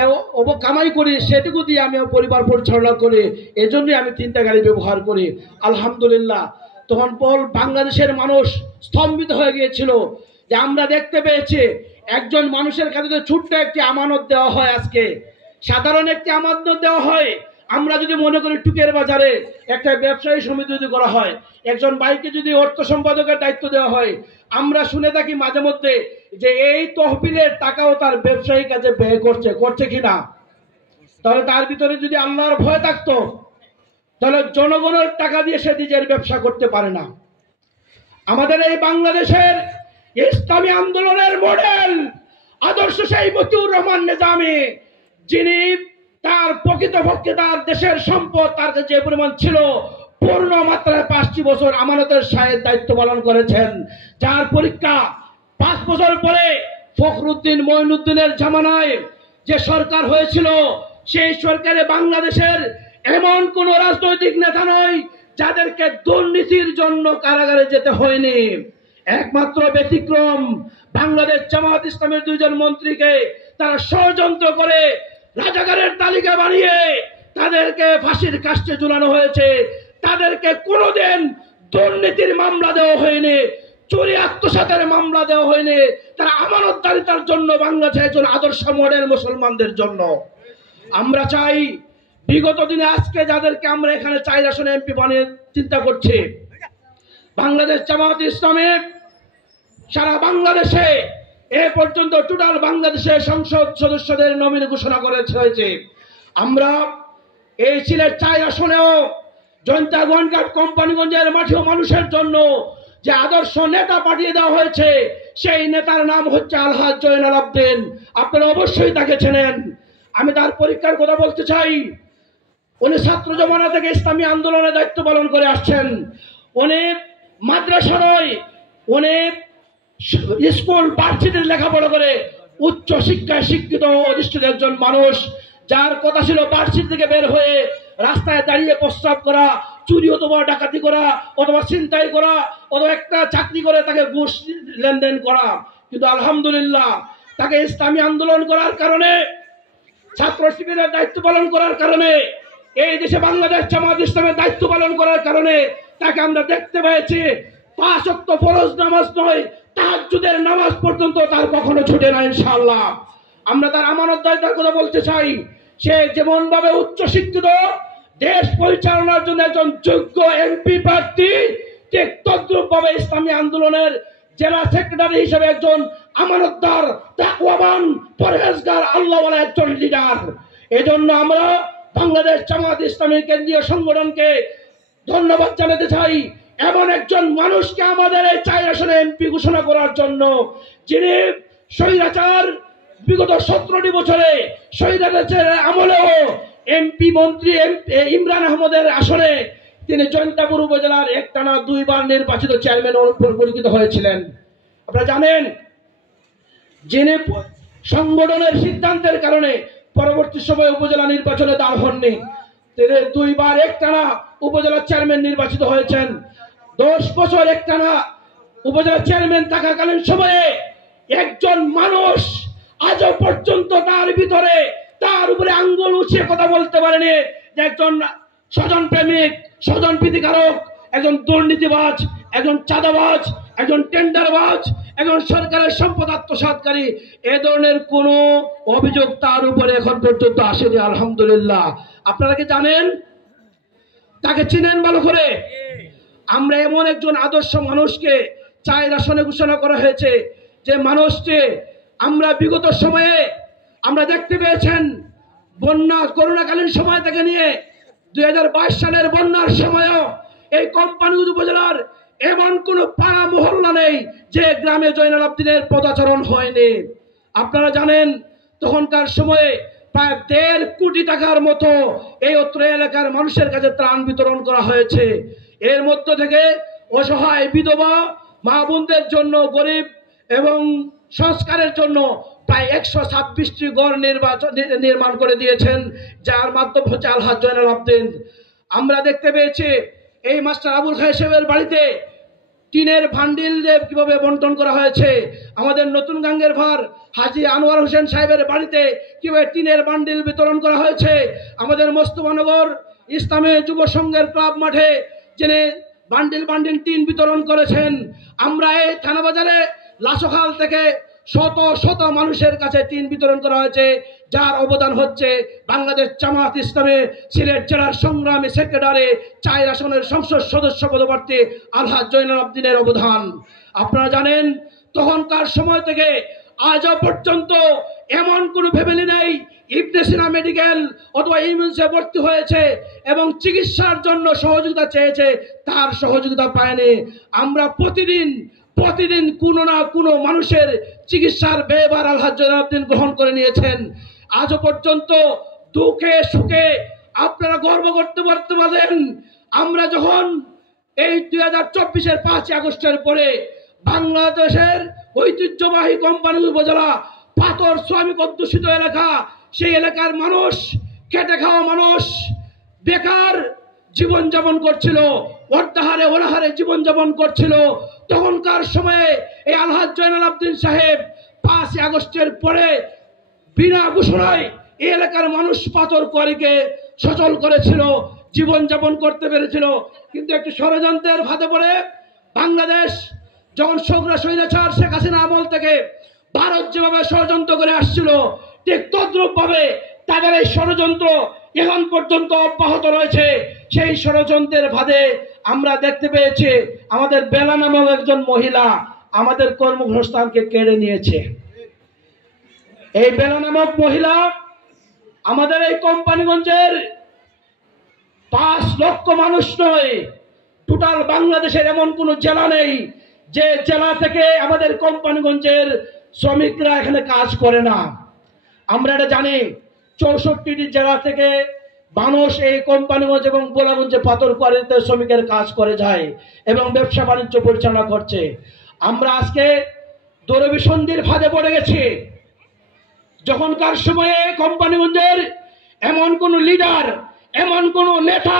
কামাই করি, সেটুকু দিয়ে আমি আমার পরিবার পরিচালনা করি। এজন্যই আমি 3টা গাড়ি ব্যবহার করি। আলহামদুলিল্লাহ। তখন বাংলাদেশের মানুষ স্তম্ভিত হয়ে গিয়েছিল যে আমরা দেখতে পেয়েছি একজন মানুষের কাছে ছোট্ট একটি আমানত দেওয়া হয়, আজকে সাধারণ একটি আমানত দেওয়া হয়। আমরা যদি মনে করি টুকের বাজারে একটা ব্যবসায়ী সমিতি যদি করা হয়, একজন ভাইকে যদি অর্থ সম্পাদকের দায়িত্ব দেওয়া হয়, আমরা শুনে থাকি মাঝে মধ্যে যে এই তহবিলের টাকাও তার ব্যবসায়ী কাজে ব্যয় করছে কিনা। তাহলে তার ভিতরে যদি আল্লাহর ভয় থাকতো তাহলে জনগণের টাকা দিয়ে সে নিজের ব্যবসা করতে পারে না। আমাদের এই বাংলাদেশের ইসলামী আন্দোলনের মডেল আদর্শ সেই মতিউর রহমান নিজামী, যিনি তার প্রকৃতপক্ষে তার দেশের সম্পদ তার যে পরিমাণ ছিল পূর্ণ মাত্রায় 5টি বছর আমানতের শাহের দায়িত্ব পালন করেছেন, যার পরীক্ষা 5 বছর পরে ফখরুদ্দিন মঈনুদ্দিনের জামানায় যে সরকার হয়েছিল, সেই সরকারে বাংলাদেশের এমন কোন রাজনৈতিক নেতা নয় যাদেরকে দুর্নীতির জন্য কারাগারে যেতে হয়নি। একমাত্র ব্যতিক্রম বাংলাদেশ জামায়াত ইসলামের 2 জন মন্ত্রীকে তারা ষড়যন্ত্র করে রাজাকারের তালিকা বানিয়ে তাদেরকে ফাঁসির কাস্টে ঝুলানো হয়েছে। তাদেরকে কোনোদিন দুর্নীতির মামলা দেওয়া হয়নি, চুরি আত্মসাতের মামলা দেওয়া হয়নি। তারা আমানতদারিতার জন্য বাংলাদেশে একজন আদর্শ মডেল মুসলমানদের জন্য। আমরা চাই বিগত দিনে আজকে যাদেরকে আমরা এখানে 4 আসনে এমপি বানিয়ে চিন্তা করছি, বাংলাদেশ জামায়াত ইসলামী সারা বাংলাদেশে এ পর্যন্ত টোটাল বাংলাদেশের সংসদ সদস্যদের নমিনি ঘোষণা করেছে। আমরা এই সিলেট 4 আসনেও জয়ন্তা গোয়েনঘাট কোম্পানিগঞ্জের মাঠেও মানুষের জন্য যে আদর্শ নেতা পাঠিয়ে দেওয়া হয়েছে, সেই নেতার নাম হচ্ছে আলহাজ জয়নাল আবদিন। আপনারা অবশ্যই তাকে চেনেন। আমি তার পরীক্ষার কথা বলতে চাই। উনি ছাত্র জমানা থেকে ইসলামী আন্দোলনের দায়িত্ব পালন করে আসছেন। উনি মাদ্রাসা নয়, উনি স্কুল ভার্সিটির লেখাপড়া করে উচ্চ শিক্ষায় শিক্ষিত অধিষ্ঠিত একজন মানুষ, যার কথা ছিল ভার্সিটি থেকে বের হয়ে রাস্তায় দাঁড়িয়ে প্রস্রাব করা, চুরি অথবা ডাকাতি করা অথবা ছিনতাই করা অথবা একটা চাকরি করে তাকে ঘুষ লেনদেন করা। কিন্তু আলহামদুলিল্লাহ তাকে ইসলামী আন্দোলন করার কারণে, ছাত্র শিবিরের দায়িত্ব পালন করার কারণে, এই দেশে বাংলাদেশ জামায়াত ইসলামের দায়িত্ব পালন করার কারণে তাকে আমরা দেখতে পেয়েছি 5 ওয়াক্ত ফরজ নামাজ নয়, তাহাজ্জুদের নামাজ পর্যন্ত তার কখনো ছুটে না। ইনশাআল্লাহ আমরা তার আমানতদারিতার কথা বলতে চাই। সে যেমন ভাবে উচ্চ শিক্ষিত, দেশ পরিচালনার জন্য একজন যোগ্য এমপি প্রার্থী, ঠিক তদ্রূপ ভাবে ইসলামী আন্দোলনের জেলা সেক্রেটারি হিসেবে একজন আমানতদার, তাকওয়াবান, পরহেজগার, আল্লাহওয়ালা একজন লিডার। এজন্য আমরা বাংলাদেশ জামায়াত ইসলামী কেন্দ্রীয় সংগঠনকে ধন্যবাদ জানাতে চাই এমন একজন মানুষকে আমাদের এই 4 আসনে এমপি ঘোষণা করার জন্য, যিনি স্বৈরাচার বিগত 17টি বছরে স্বৈরাচারের আমলেও এমপি মন্ত্রী ইমরান আহমদের আসনে তিনি জয়ন্তাপুর উপজেলার একটানা 2 বার নির্বাচিত চেয়ারম্যান পরিচিত হয়েছিলেন। আপনারা জানেন, যিনি সংগঠনের সিদ্ধান্তের কারণে পরবর্তী সময়ে উপজেলা নির্বাচনে দাঁড় হননি, তিনি 2 বার একটানা উপজেলা চেয়ারম্যান নির্বাচিত হয়েছেন। 10 বছর একটানা উপজেলা চেয়ারম্যান থাকাকালীন সময়ে একজন মানুষ আজও পর্যন্ত তার ভিতরে তার উপরে আঙ্গুল উঠিয়ে কথা বলতে পারেনি যে একজন স্বজন প্রেমিক, স্বজন প্রীতিকারক, একজন দুর্নীতিবাজ, একজন চাঁদাবাজ, একজন টেন্ডারবাজ, একজন সরকারের সম্পদ আত্মসাৎকারী, এ ধরনের কোন অভিযোগ তার উপরে এখন পর্যন্ত আসেনি। আলহামদুলিল্লাহ। আপনারা কি জানেন, তাকে চিনেন ভালো করে? আমরা এমন একজন আদর্শ মানুষকে 4 আসনে ঘোষণা করা হয়েছে, যে মানুষটি আমরা বিগত সময়ে আমরা দেখতে পেয়েছেন, বন্যা করোনাকালীন সময় থেকে নিয়ে 2022 সালের বন্যার সময়ও এই কোম্পানিগঞ্জ উপজেলার এমন কোন পাড়া মহল্লা নেই যে গ্রামে জয়নাল আবদিনের পদাচরণ হয়নি। আপনারা জানেন, তখনকার সময়ে প্রায় 1.5 কোটি টাকার মতো এই অত্র এলাকার মানুষের কাছে ত্রাণ বিতরণ করা হয়েছে। এর মধ্য থেকে অসহায় বিধবা মা বোনদের জন্য, গরিব এবং সংস্কারের জন্য প্রায় 126টি ঘর নির্মাণ করে দিয়েছেন, যার মাধ্যম হচ্ছে আলহাজ জয়নাল আবদিন। আমরা দেখতে পেয়েছি এই মাস্টার আবুল খায়ের সাহেবের বাড়িতে টিনের ভান্ডিল কিভাবে বন্টন করা হয়েছে। আমাদের নতুন গাঙ্গের ভার হাজী আনোয়ার হোসেন সাহেবের বাড়িতে কিভাবে টিনের বান্ডিল বিতরণ করা হয়েছে। আমাদের মোস্তফানগর ইসলামী যুব সংঘের ক্লাব মাঠে যিনি বান্ডিল বান্ডিল টিন বিতরণ করেছেন। আমরা এই থানাবাজারে লাশখাল থেকে শত শত মানুষের কাছে টিন বিতরণ করা হয়েছে, যার অবদান হচ্ছে বাংলাদেশ জামায়াত ইসলামী সিলেট জেলার সংগ্রামী সেক্রেটারি 4 আসনের সংসদ সদস্য পদপ্রার্থী আলহাজ জয়নাল আবদিনের অবদান। আপনারা জানেন, তখনকার সময় থেকে আজও পর্যন্ত এমন কোনো ফ্যামিলি নাই ইবনে সিনা মেডিকেল অথবা ইউনিসে ভর্তি হয়েছে এবং চিকিৎসার জন্য সহযোগিতা চেয়েছে, তার সহযোগিতা পায়নি। আমরা প্রতিদিন কোনো না কোনো মানুষের চিকিৎসার ব্যয়ভার আলহাজ জয়নাল গ্রহণ করে নিয়েছেন। আজও পর্যন্ত দুঃখে সুখে আপনারা গর্ব করতে পারেন। আমরা যখন এই 2024-এর 5 আগস্টের পরে বাংলাদেশের ঐতিহ্যবাহী কোম্পানি উপজেলা পাথর শ্রমিক অধ্যুষিত এলাকা, সেই এলাকার মানুষ, খেটে খাওয়া মানুষ বেকার জীবনযাপন করছিল, অর্ধাহারে অনাহারে জীবনযাপন করছিল। তখনকার সময়ে এই আলহাজ জয়নাল আবদিন সাহেব 5 আগস্টের পরে বিনা ঘোষণায় এই এলাকার মানুষ পাথর কোয়ারিকে সচল করেছিল, জীবনযাপন করতে পেরেছিল। কিন্তু একটি ষড়যন্ত্রের ফাঁদে পড়ে বাংলাদেশ যখন স্বৈরাচার শেখ হাসিনা আমল থেকে ভারত যেভাবে ষড়যন্ত্র করে আসছিল, ঠিক তদ্রূপ ভাবে তাদের এই ষড়যন্ত্র এখন পর্যন্ত অব্যাহত রয়েছে। সেই ষড়যন্ত্রের ফাঁদে আমরা দেখতে পেয়েছি আমাদের বেলা নামক একজন মহিলা আমাদের কর্মসংস্থানকে কেড়ে নিয়েছে। এই বেলা নামক মহিলা আমাদের এই কোম্পানিগঞ্জের 5 লক্ষ মানুষ নয়, টোটাল বাংলাদেশের এমন কোন জেলা নেই যে জেলা থেকে আমাদের কোম্পানিগঞ্জের শ্রমিকরা এখানে কাজ করে না। আমরা এটা জানি 64টি জেলা থেকে মানুষ এই কোম্পানিগঞ্জ এবং বোলাগঞ্জে পাথর কোয়ারিতে শ্রমিকের কাজ করে যায় এবং ব্যবসা বাণিজ্য পরিচালনা করছে। আমরা আজকে দূরভিসন্ধির ফাঁদে পড়ে গেছি। যখনকার সময়ে কোম্পানিগঞ্জের এমন কোন লিডার, এমন কোন নেতা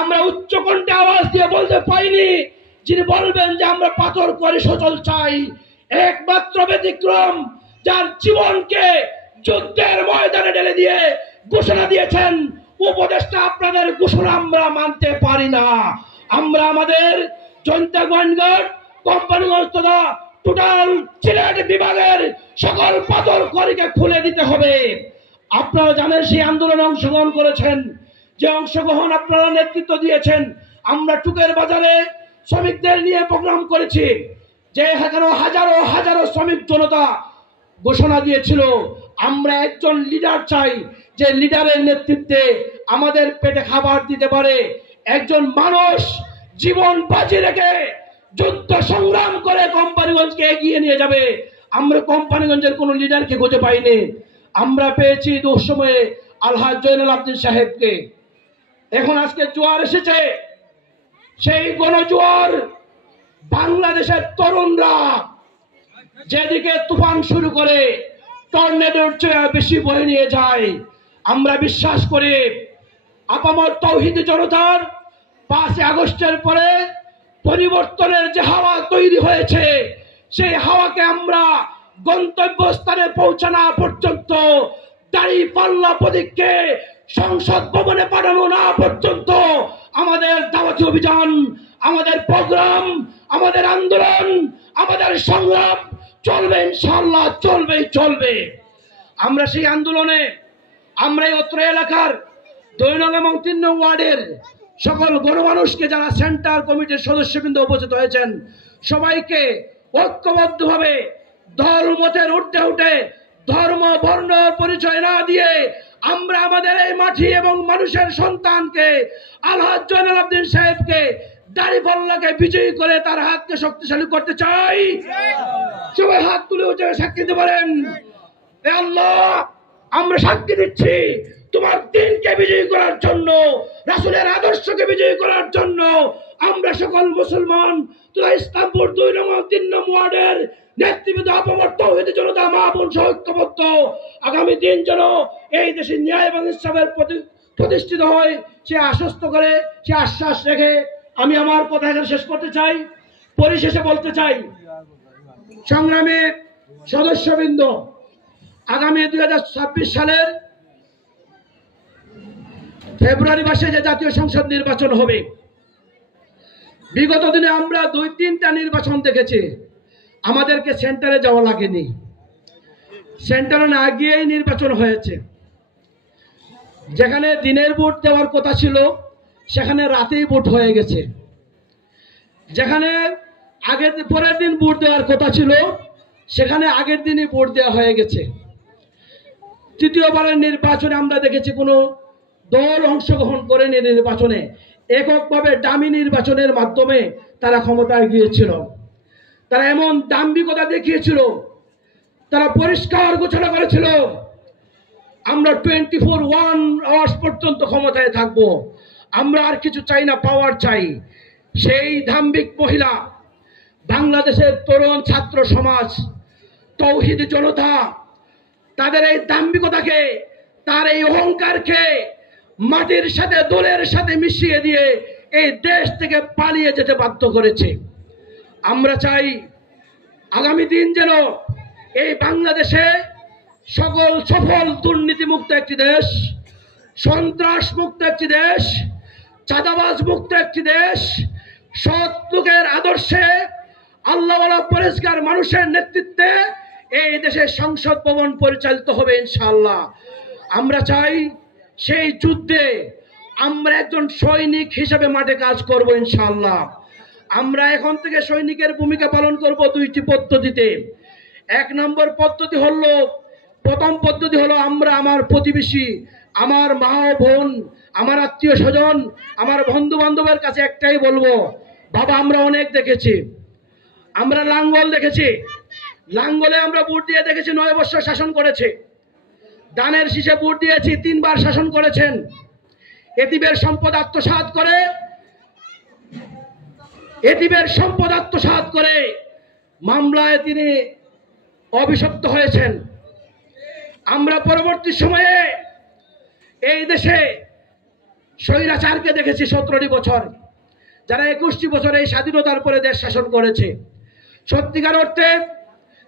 আমরা উচ্চকণ্ঠে আওয়াজ দিয়ে বলতে পাইনি যিনি বলবেন যে আমরা পাথর কোয়ারি সচল চাই। একমাত্র ব্যতিক্রম যার জীবনকে যুদ্ধের ময়দানে ঢেলে দিয়ে ঘোষণা দিয়েছেন উপদেষ্টা, আপনাদের ঘোষণা আমরা মানতে পারি না। আমরা আমাদের জয়ন্তা গোয়েন্দাঘাট কোম্পানিগঞ্জ তথা টোটাল সিলেট বিভাগের সকল পাথর কোয়ারিকে খুলে দিতে হবে। আপনারা জানেন সেই আন্দোলনে অংশগ্রহণ করেছেন, যে অংশগ্রহণ আপনারা নেতৃত্ব দিয়েছেন। আমরা টুকের বাজারে শ্রমিকদের নিয়ে প্রোগ্রাম করেছি, যে এখানে হাজারো হাজারো শ্রমিক জনতা ঘোষণা দিয়েছিল আমরা একজন লিডার চাই, যে লিডারের নেতৃত্বে আমাদের পেটে খাবার দিতে পারে, একজন মানুষ জীবন বাজি রেখে যুদ্ধ সংগ্রাম করে কোম্পানিগঞ্জকে এগিয়ে নিয়ে যাবে। আমরা কোম্পানিগঞ্জের কোন লিডারকে খুঁজে পাইনি। আমরা পেয়েছি দুঃসময়ে আলহাজ জয়নাল আবদিন সাহেবকে। এখন আজকে জোয়ার এসেছে, সেই গণজোয়ার বাংলাদেশের তরুণরা যেদিকে তুফান শুরু করে টর্নেডোর চেয়ে বেশি বয়ে নিয়ে যায়। আমরা বিশ্বাস করি আপামর তৌহিদি জনতার 5 আগস্টের পরে পরিবর্তনের যে হাওয়া তৈরি হয়েছে, সেই হাওয়াকে আমরা গন্তব্যস্থানে পৌঁছানো পর্যন্ত, দাঁড়িপাল্লা প্রতীককে সংসদ ভবনে পাঠানো না পর্যন্ত আমাদের দাওয়াতি অভিযান, আমাদের প্রোগ্রাম, আমাদের আন্দোলন, আমাদের সংগ্রাম চলবে, ইনশাআল্লাহ চলবে। আমরা সেই আন্দোলনে আমরা এই অত্র এলাকার 2 নং এবং 3 নং ওয়ার্ডের সকল গণমানুষকে, যারা সেন্টার কমিটির সদস্যবৃন্দ উপস্থিত হয়েছেন, সবাইকে ঐক্যবদ্ধভাবে ধর্মমতের ঊর্ধ্বে উঠে ধর্ম বর্ণ পরিচয় না দিয়ে আমরা আমাদের এই মাটি এবং মানুষের সন্তানকে আলহাজ জয়নাল আবদিন সাহেবকে দাড়িপাল্লাকে বিজয়ী করে তার হাতকে শক্তিশালী করতে চাই। সবাই হাত তুলে উঠে সাক্ষী দিতে পারেন, হে আল্লাহ আমরা সাক্ষী দিচ্ছি তোমার দিনকে বিজয়ী করার জন্য, রাসূলের আদর্শকে বিজয়ী করার জন্য আমরা সকল মুসলমান তথা ইসলামপুর 2 নং 3 নং ওয়ার্ডের নেতৃবৃন্দ আপামর তৌহিদি জনতা মা বোন ঐক্যবদ্ধ আগামী দিন যেন এই দেশে ন্যায় এবং ইনসাফের প্রতিষ্ঠিত হয় সে আশ্বস্ত করে, সে আশ্বাস রেখে আমি আমার কথা এখানে শেষ করতে চাই। পরিশেষে বলতে চাই, সংগ্রামী সদস্যবৃন্দ, আগামী 2026 সালের ফেব্রুয়ারি মাসে যে জাতীয় সংসদ নির্বাচন হবে, বিগত দিনে আমরা 2-3টা নির্বাচন দেখেছি, আমাদেরকে সেন্টারে যাওয়া লাগেনি, সেন্টারে না গিয়েই নির্বাচন হয়েছে। যেখানে দিনের ভোট দেওয়ার কথা ছিল সেখানে রাতেই ভোট হয়ে গেছে। যেখানে পরের দিন ভোট দেওয়ার কথা ছিল, সেখানে আগের দিনই ভোট দেওয়া হয়ে গেছে। তৃতীয়বারের নির্বাচনে আমরা দেখেছি কোনো দল অংশগ্রহণ করেনি নির্বাচনে, এককভাবে ডামি নির্বাচনের মাধ্যমে তারা ক্ষমতায় গিয়েছিল। তারা এমন দাম্ভিকতা দেখিয়েছিল, তারা পরিষ্কার ঘোষণা করেছিল আমরা 24 আওয়ার্স পর্যন্ত ক্ষমতায় থাকব, আমরা আর কিছু চাই না, পাওয়ার চাই। সেই দাম্ভিক মহিলা, বাংলাদেশের তরুণ ছাত্র সমাজ, তৌহিদি জনতা, তাদের এই দাম্ভিকতাকে, তার এই অহংকারকে মাটির সাথে দোলের সাথে মিশিয়ে দিয়ে এই দেশ থেকে পালিয়ে যেতে বাধ্য করেছে। আমরা চাই আগামী দিন যেন এই বাংলাদেশে সকল সফল দুর্নীতিমুক্ত একটি দেশ, সন্ত্রাস মুক্ত একটি দেশ, চাঁদাবাজ মুক্ত একটি দেশ, সৎ লোকের আদর্শে আল্লাহওয়ালা পরিষ্কার মানুষের নেতৃত্বে এই দেশের সংসদ ভবন পরিচালিত হবে ইনশাআল্লাহ। আমরা চাই সেই যুদ্ধে আমরা একজন সৈনিক হিসেবে মাঠে কাজ করব ইনশাআল্লাহ। আমরা এখন থেকে সৈনিকের ভূমিকা পালন করব দুইটি পদ্ধতিতে। এক নম্বর পদ্ধতি হলো, প্রথম পদ্ধতি হলো আমরা আমার প্রতিবেশী, আমার মা ও বোন, আমার আত্মীয় স্বজন, আমার বন্ধু বান্ধবের কাছে একটাই বলবো, বাবা আমরা অনেক দেখেছি, আমরা লাঙ্গল দেখেছি, লাঙ্গলে আমরা ভোট দিয়ে দেখেছি 9 বছর শাসন করেছে। দানের শীষে ভোট দিয়েছি, 3 বার শাসন করেছেন। এতিমের সম্পদ আত্মসাৎ করে মামলায় তিনি অভিশপ্ত হয়েছেন। আমরা পরবর্তী সময়ে এই দেশে স্বৈরাচারকে দেখেছি 17টি বছর, যারা 21টি বছর এই স্বাধীনতার পরে দেশ শাসন করেছে। সত্যিকার অর্থে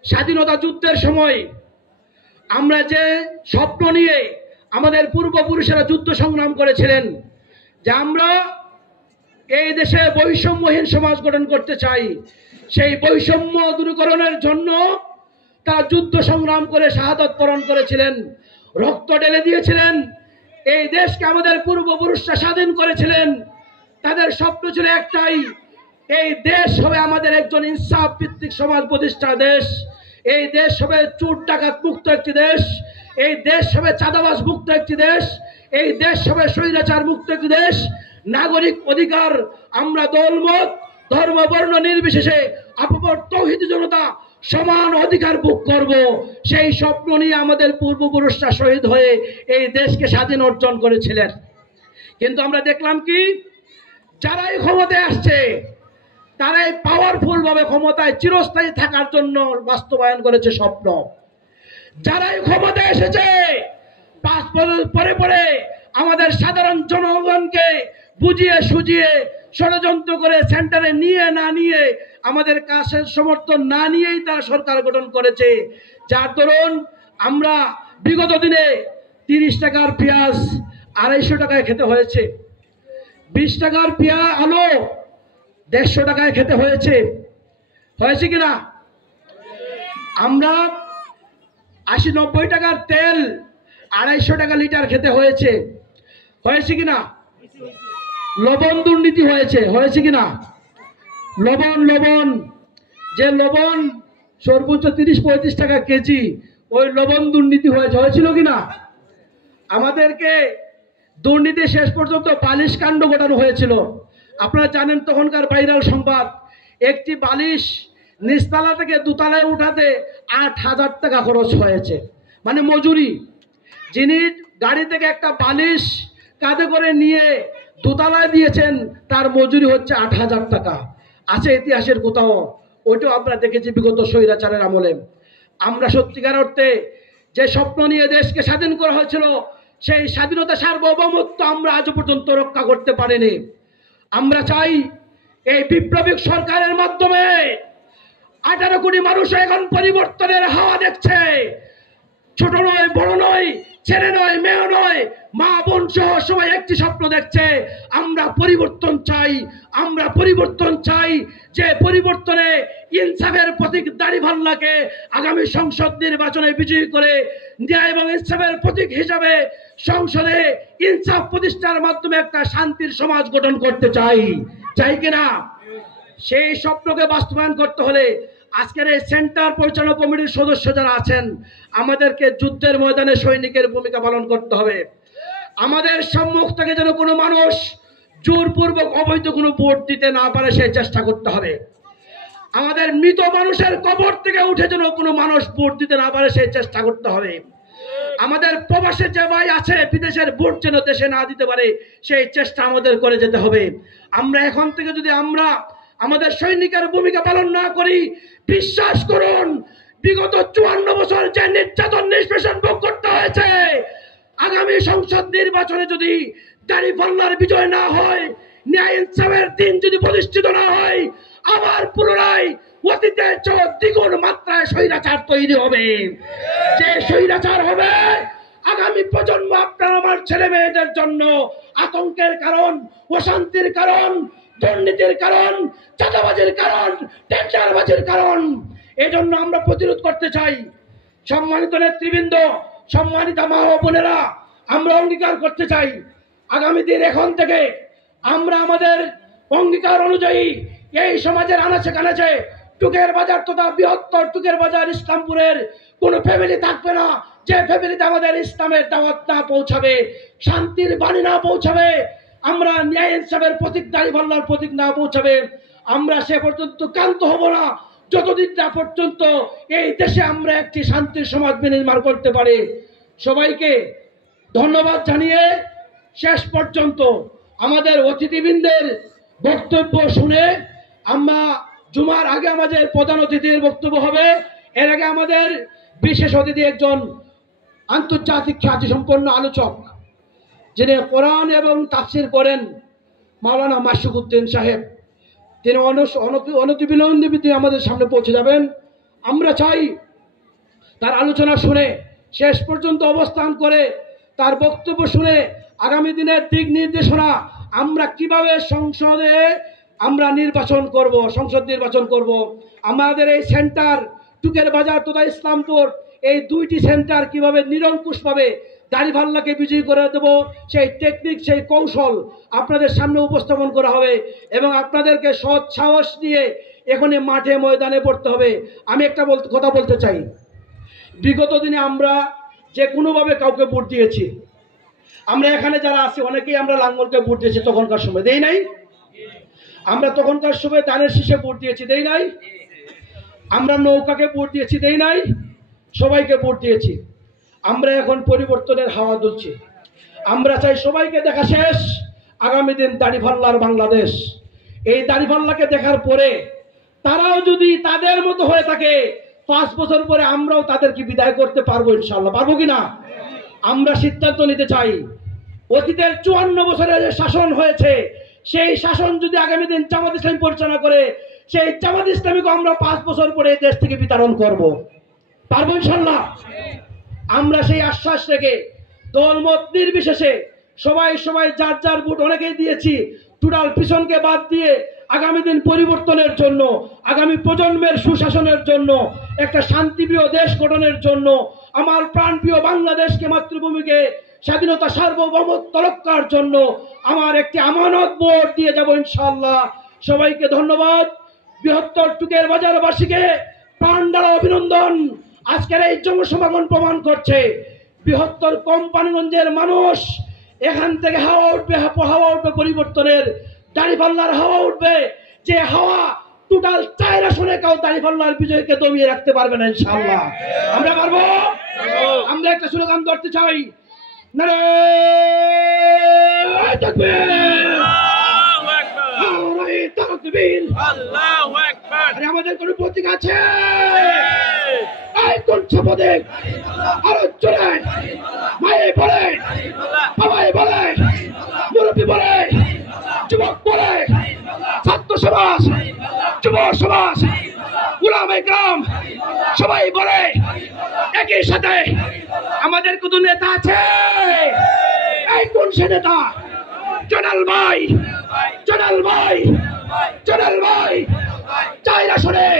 স্বাধীনতা যুদ্ধের সময় আমরা যে স্বপ্ন নিয়ে আমাদের পূর্বপুরুষেরা যুদ্ধ সংগ্রাম করেছিলেন যে আমরা এই দেশে বৈষম্যহীন সমাজ গঠন করতে চাই, সেই বৈষম্য দূরীকরণের জন্য তারা যুদ্ধ সংগ্রাম করে শাহাদত বরণ করেছিলেন, রক্ত ঢেলে দিয়েছিলেন। এই দেশকে আমাদের পূর্বপুরুষরা স্বাধীন করেছিলেন। তাদের স্বপ্ন ছিল একটাই, এই দেশ হবে আমাদের একজন ইনসাফ ভিত্তিক সমাজ প্রতিষ্ঠা দেশ, এই দেশ হবে চোর ডাকাত মুক্ত একটি দেশ, এই দেশ হবে চাঁদাবাজ মুক্ত একটি দেশ, এই দেশ হবে স্বৈরাচার মুক্ত একটি দেশ। নাগরিক অধিকার আমরা দলমত ধর্ম বর্ণ নির্বিশেষে আপর তৌহিদি জনতা সমান অধিকার ভোগ করব, সেই স্বপ্ন নিয়ে আমাদের পূর্বপুরুষরা শহীদ হয়ে এই দেশকে স্বাধীন অর্জন করেছিলেন। কিন্তু আমরা দেখলাম কি, যারাই ক্ষমতায় আসছে তারাই পাওয়ারফুল ভাবে ক্ষমতায় চিরস্থায়ী থাকার জন্য বাস্তবায়ন করেছে স্বপ্ন। যারাই ক্ষমতায় এসেছে 5 বছর পরে পরে আমাদের সাধারণ জনগণকে বুঝিয়ে সুজিয়ে ষড়যন্ত্র করে সেন্টারে নিয়ে না নিয়ে আমাদের কাছে সমর্থন না নিয়েই তারা সরকার গঠন করেছে। যার দরুন আমরা বিগত দিনে 30 টাকার পেঁয়াজ 250 টাকায় খেতে হয়েছে, 20 টাকার আলু 150 টাকায় খেতে হয়েছে কিনা? আমরা 80-90 টাকার তেল 250 টাকা লিটার খেতে হয়েছে কিনা? লবণ দুর্নীতি হয়েছে কিনা? লবণ যে লবণ সর্বোচ্চ 30-35 টাকা কেজি, ওই লবণ দুর্নীতি হয়েছিল কিনা? আমাদেরকে দুর্নীতি শেষ পর্যন্ত বালিশ কাণ্ড ঘটানো হয়েছিল। আপনারা জানেন তখনকার ভাইরাল সংবাদ, একটি বালিশ নিচতলা থেকে দোতলায় উঠাতে 8,000 টাকা খরচ হয়েছে, মানে মজুরি। যিনি গাড়ি থেকে একটা বালিশ কাঁধে করে নিয়ে দোতলায় দিয়েছেন তার মজুরি হচ্ছে 8,000 টাকা। আছে ইতিহাসের কোথাও, ওইটাও আমরা দেখেছি বিগত স্বৈরাচারের আমলে। আমরা সত্যিকার অর্থে যে স্বপ্ন নিয়ে দেশকে স্বাধীন করা হয়েছিল, সেই স্বাধীনতা সার্বভৌমত্ব আমরা আজ পর্যন্ত রক্ষা করতে পারিনি। আমরা চাই এই বিপ্লবিক সরকারের মাধ্যমে 18 কোটি মানুষ এখন পরিবর্তনের হাওয়া দেখছে। ছোট নয়, বড় নয়, ছেলে নয়, মেয়ে নয়, মা বোন সহ সবাই একটি স্বপ্ন দেখছে, আমরা পরিবর্তন চাই। যে পরিবর্তনে ইনসাফের প্রতীক দাড়িভাল্লাকে আগামী সংসদ নির্বাচনে বিজয়ী করে ন্যায় এবং ইনসাফের প্রতীক হিসাবে সংসদে ইনসাফ প্রতিষ্ঠার মাধ্যমে একটা শান্তির সমাজ গঠন করতে চাই কিনা? সেই স্বপ্নকে বাস্তবায়ন করতে হলে আজকের এই সেন্টার পরিচালনা কমিটির সদস্য যারা আছেন, আমাদেরকে যুদ্ধের ময়দানে সৈনিকের ভূমিকা পালন করতে হবে। আমাদের সম্মুখ থেকে যেন কোনো মানুষ জোরপূর্বক অবৈধ কোনো ভোট দিতে না পারে সেই চেষ্টা করতে হবে। আমাদের মৃত মানুষের কবর থেকে উঠে যেন কোনো মানুষ ভোট দিতে না পারে সেই চেষ্টা করতে হবে। আমাদের প্রবাসে যে ভাই আছে বিদেশের ভোট যেন দেশে না দিতে পারে সেই চেষ্টা আমাদের করে যেতে হবে। আমরা এখন থেকে যদি আমরা আমাদের সৈনিকের ভূমিকা পালন না করি, বিশ্বাস করুন বিগত 54 বছর যে নির্যাতন নিষ্পেষণ ভোগ করতে হয়েছে, আগামী সংসদ নির্বাচনে যদি দাঁড়িপাল্লার বিজয় না হয়, ন্যায় ইনসাফের দিন যদি প্রতিষ্ঠিত না হয়, আবার পুনরায় অতীতের চেয়ে দ্বিগুণ মাত্রায় স্বৈরাচার তৈরি হবে। যে স্বৈরাচার হবে আগামী প্রজন্ম আপনার আমার ছেলে মেয়েদের জন্য আতঙ্কের কারণ, অশান্তির কারণ, দুর্নীতির কারণ, চাঁদাবাজির কারণ, টেন্ডারবাজির কারণ। এজন্য আমরা প্রতিরোধ করতে চাই। সম্মানিত নেতৃবৃন্দ, সম্মানিত মা ও বোনেরা, আমরা অঙ্গীকার করতে চাই আগামী দিন এখন থেকে আমরা আমাদের অঙ্গীকার অনুযায়ী এই সমাজের আনাচে কানাচে টুকের বাজার তথা বৃহত্তর টুকের বাজার ইসলামপুরের কোনো ফ্যামিলি থাকবে না যে ফ্যামিলিতে আমাদের ইসলামের দাওয়াত না পৌঁছাবে, শান্তির বাণী না পৌঁছাবে, আমরা ন্যায় ইনসাফের প্রতীক দাঁড়িপাল্লার প্রতীক না পৌঁছাবে, আমরা সে পর্যন্ত ক্ষান্ত হব না যতদিন না পর্যন্ত এই দেশে আমরা একটি শান্তির সমাজ বিনির্মাণ করতে পারি। সবাইকে ধন্যবাদ জানিয়ে শেষ পর্যন্ত আমাদের অতিথিবৃন্দের বক্তব্য শুনে আমরা জুমার আগে আমাদের প্রধান অতিথির বক্তব্য হবে। এর আগে আমাদের বিশেষ অতিথি একজন আন্তর্জাতিক খ্যাতিসম্পন্ন আলোচক যিনি কোরআন এবং তাফসির করেন, মাওলানা মাসুক উদ্দিন সাহেব, তিনি অনতিবিলম্বে আমাদের সামনে পৌঁছে যাবেন। আমরা চাই তার আলোচনা শুনে শেষ পর্যন্ত অবস্থান করে তার বক্তব্য শুনে আগামী দিনের দিক নির্দেশনা আমরা কিভাবে সংসদে আমরা সংসদ নির্বাচন করব। আমাদের এই সেন্টার টুকের বাজার তথা ইসলামপুর এই দুইটি সেন্টার কিভাবে নিরঙ্কুশভাবে দাঁড়িপাল্লাকে বিজয়ী করে দেব সেই টেকনিক, সেই কৌশল আপনাদের সামনে উপস্থাপন করা হবে এবং আপনাদেরকে সৎ সাহস নিয়ে এখানে মাঠে ময়দানে পড়তে হবে। আমি একটা কথা বলতে চাই, বিগত দিনে আমরা যে কোনোভাবে কাউকে ভোট দিয়েছি, আমরা এখানে যারা আছি অনেকেই আমরা লাঙ্গলকে ভোট দিয়েছি, তখনকার সময় দেই নাই? আমরা তখনকার সময় ধানের শীষে ভোট দিয়েছি, দেই নাই? আমরা নৌকাকে ভোট দিয়েছি, দেই নাই? সবাইকে ভোট দিয়েছি। আমরা এখন পরিবর্তনের হাওয়া দুলছি। আমরা চাই সবাইকে দেখা শেষ, আগামী দিন দাঁড়িপাল্লার বাংলাদেশ। এই দাঁড়িপাল্লাকে দেখার পরে তারাও যদি তাদের মতো হয়ে থাকে 5 বছর পরে আমরাও তাদেরকে বিদায় করতে পারবো ইনশাআল্লাহ। পারবো কিনা? আমরা সিদ্ধান্ত নিতে চাই অতীতের 54 বছরের যে শাসন হয়েছে সেই শাসন যদি আগামী দিন জামাত ইসলামী পরিচালনা করে, সেই জামাত ইসলামীকে আমরা 5 বছর পরে এই দেশ থেকে বিতাড়ন করব। পারবো ইনশাআল্লাহ। আমরা সেই আশ্বাস রেখে দলমত নির্বিশেষে সবাই যার যার ভোট অনেকেই দিয়েছি, টোটাল পিছনকে বাদ দিয়ে আগামী দিন পরিবর্তনের জন্য, আগামী প্রজন্মের সুশাসনের জন্য, একটা শান্তিপ্রিয় দেশ গঠনের জন্য, আমার প্রাণপ্রিয় বাংলাদেশকে, মাতৃভূমিকে স্বাধীনতা সার্বভৌমত্ব রক্ষার জন্য আমার একটি আমানত ভোট দিয়ে যাব ইনশাআল্লাহ। সবাইকে ধন্যবাদ। বৃহত্তর টুকের বাজারবাসীকে প্রাণ দ্বারা অভিনন্দন। আজকের এই জনসমাগম প্রমাণ করছে বৃহত্তর কোম্পানিগঞ্জের মানুষ এখান থেকে হাওয়া উঠবে পরিবর্তনের, দাঁড়িপাল্লার হাওয়া উঠবে, যে হাওয়া টোটাল 4 আসনে কাউ দাঁড়িপাল্লার বিজয়কে দমিয়ে রাখতে পারবে না ইনশাআল্লাহ। আমরা পারবো। আমরা একটা স্লোগান ধরতে চাই, নারায়ে তাকবীর, নারায়ে তাকবীর, আল্লাহু আকবার। আমাদের কোন প্রতীক আছে? কোন শপথে? আরো জোরে মায়ে বলে, বাবাই বলে, মুরব্বী বলে, যুবক বলে, ছাত্র সমাজ, যুব সমাজ, উলামায়ে কেরাম সবাই বলে একই সাথে। আমাদের কত নেতা আছে? এই কোন সে নেতা? জনাল ভাই, জনাল ভাই, জনাল ভাই 4 আসনে,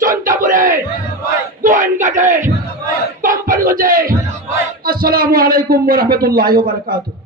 চন্দাপুরে, গোয়েনঘাটে, কোম্পানিগঞ্জে। আসসালামু আলাইকুম ওয়া রাহমাতুল্লাহি ওয়া বারাকাতুহু।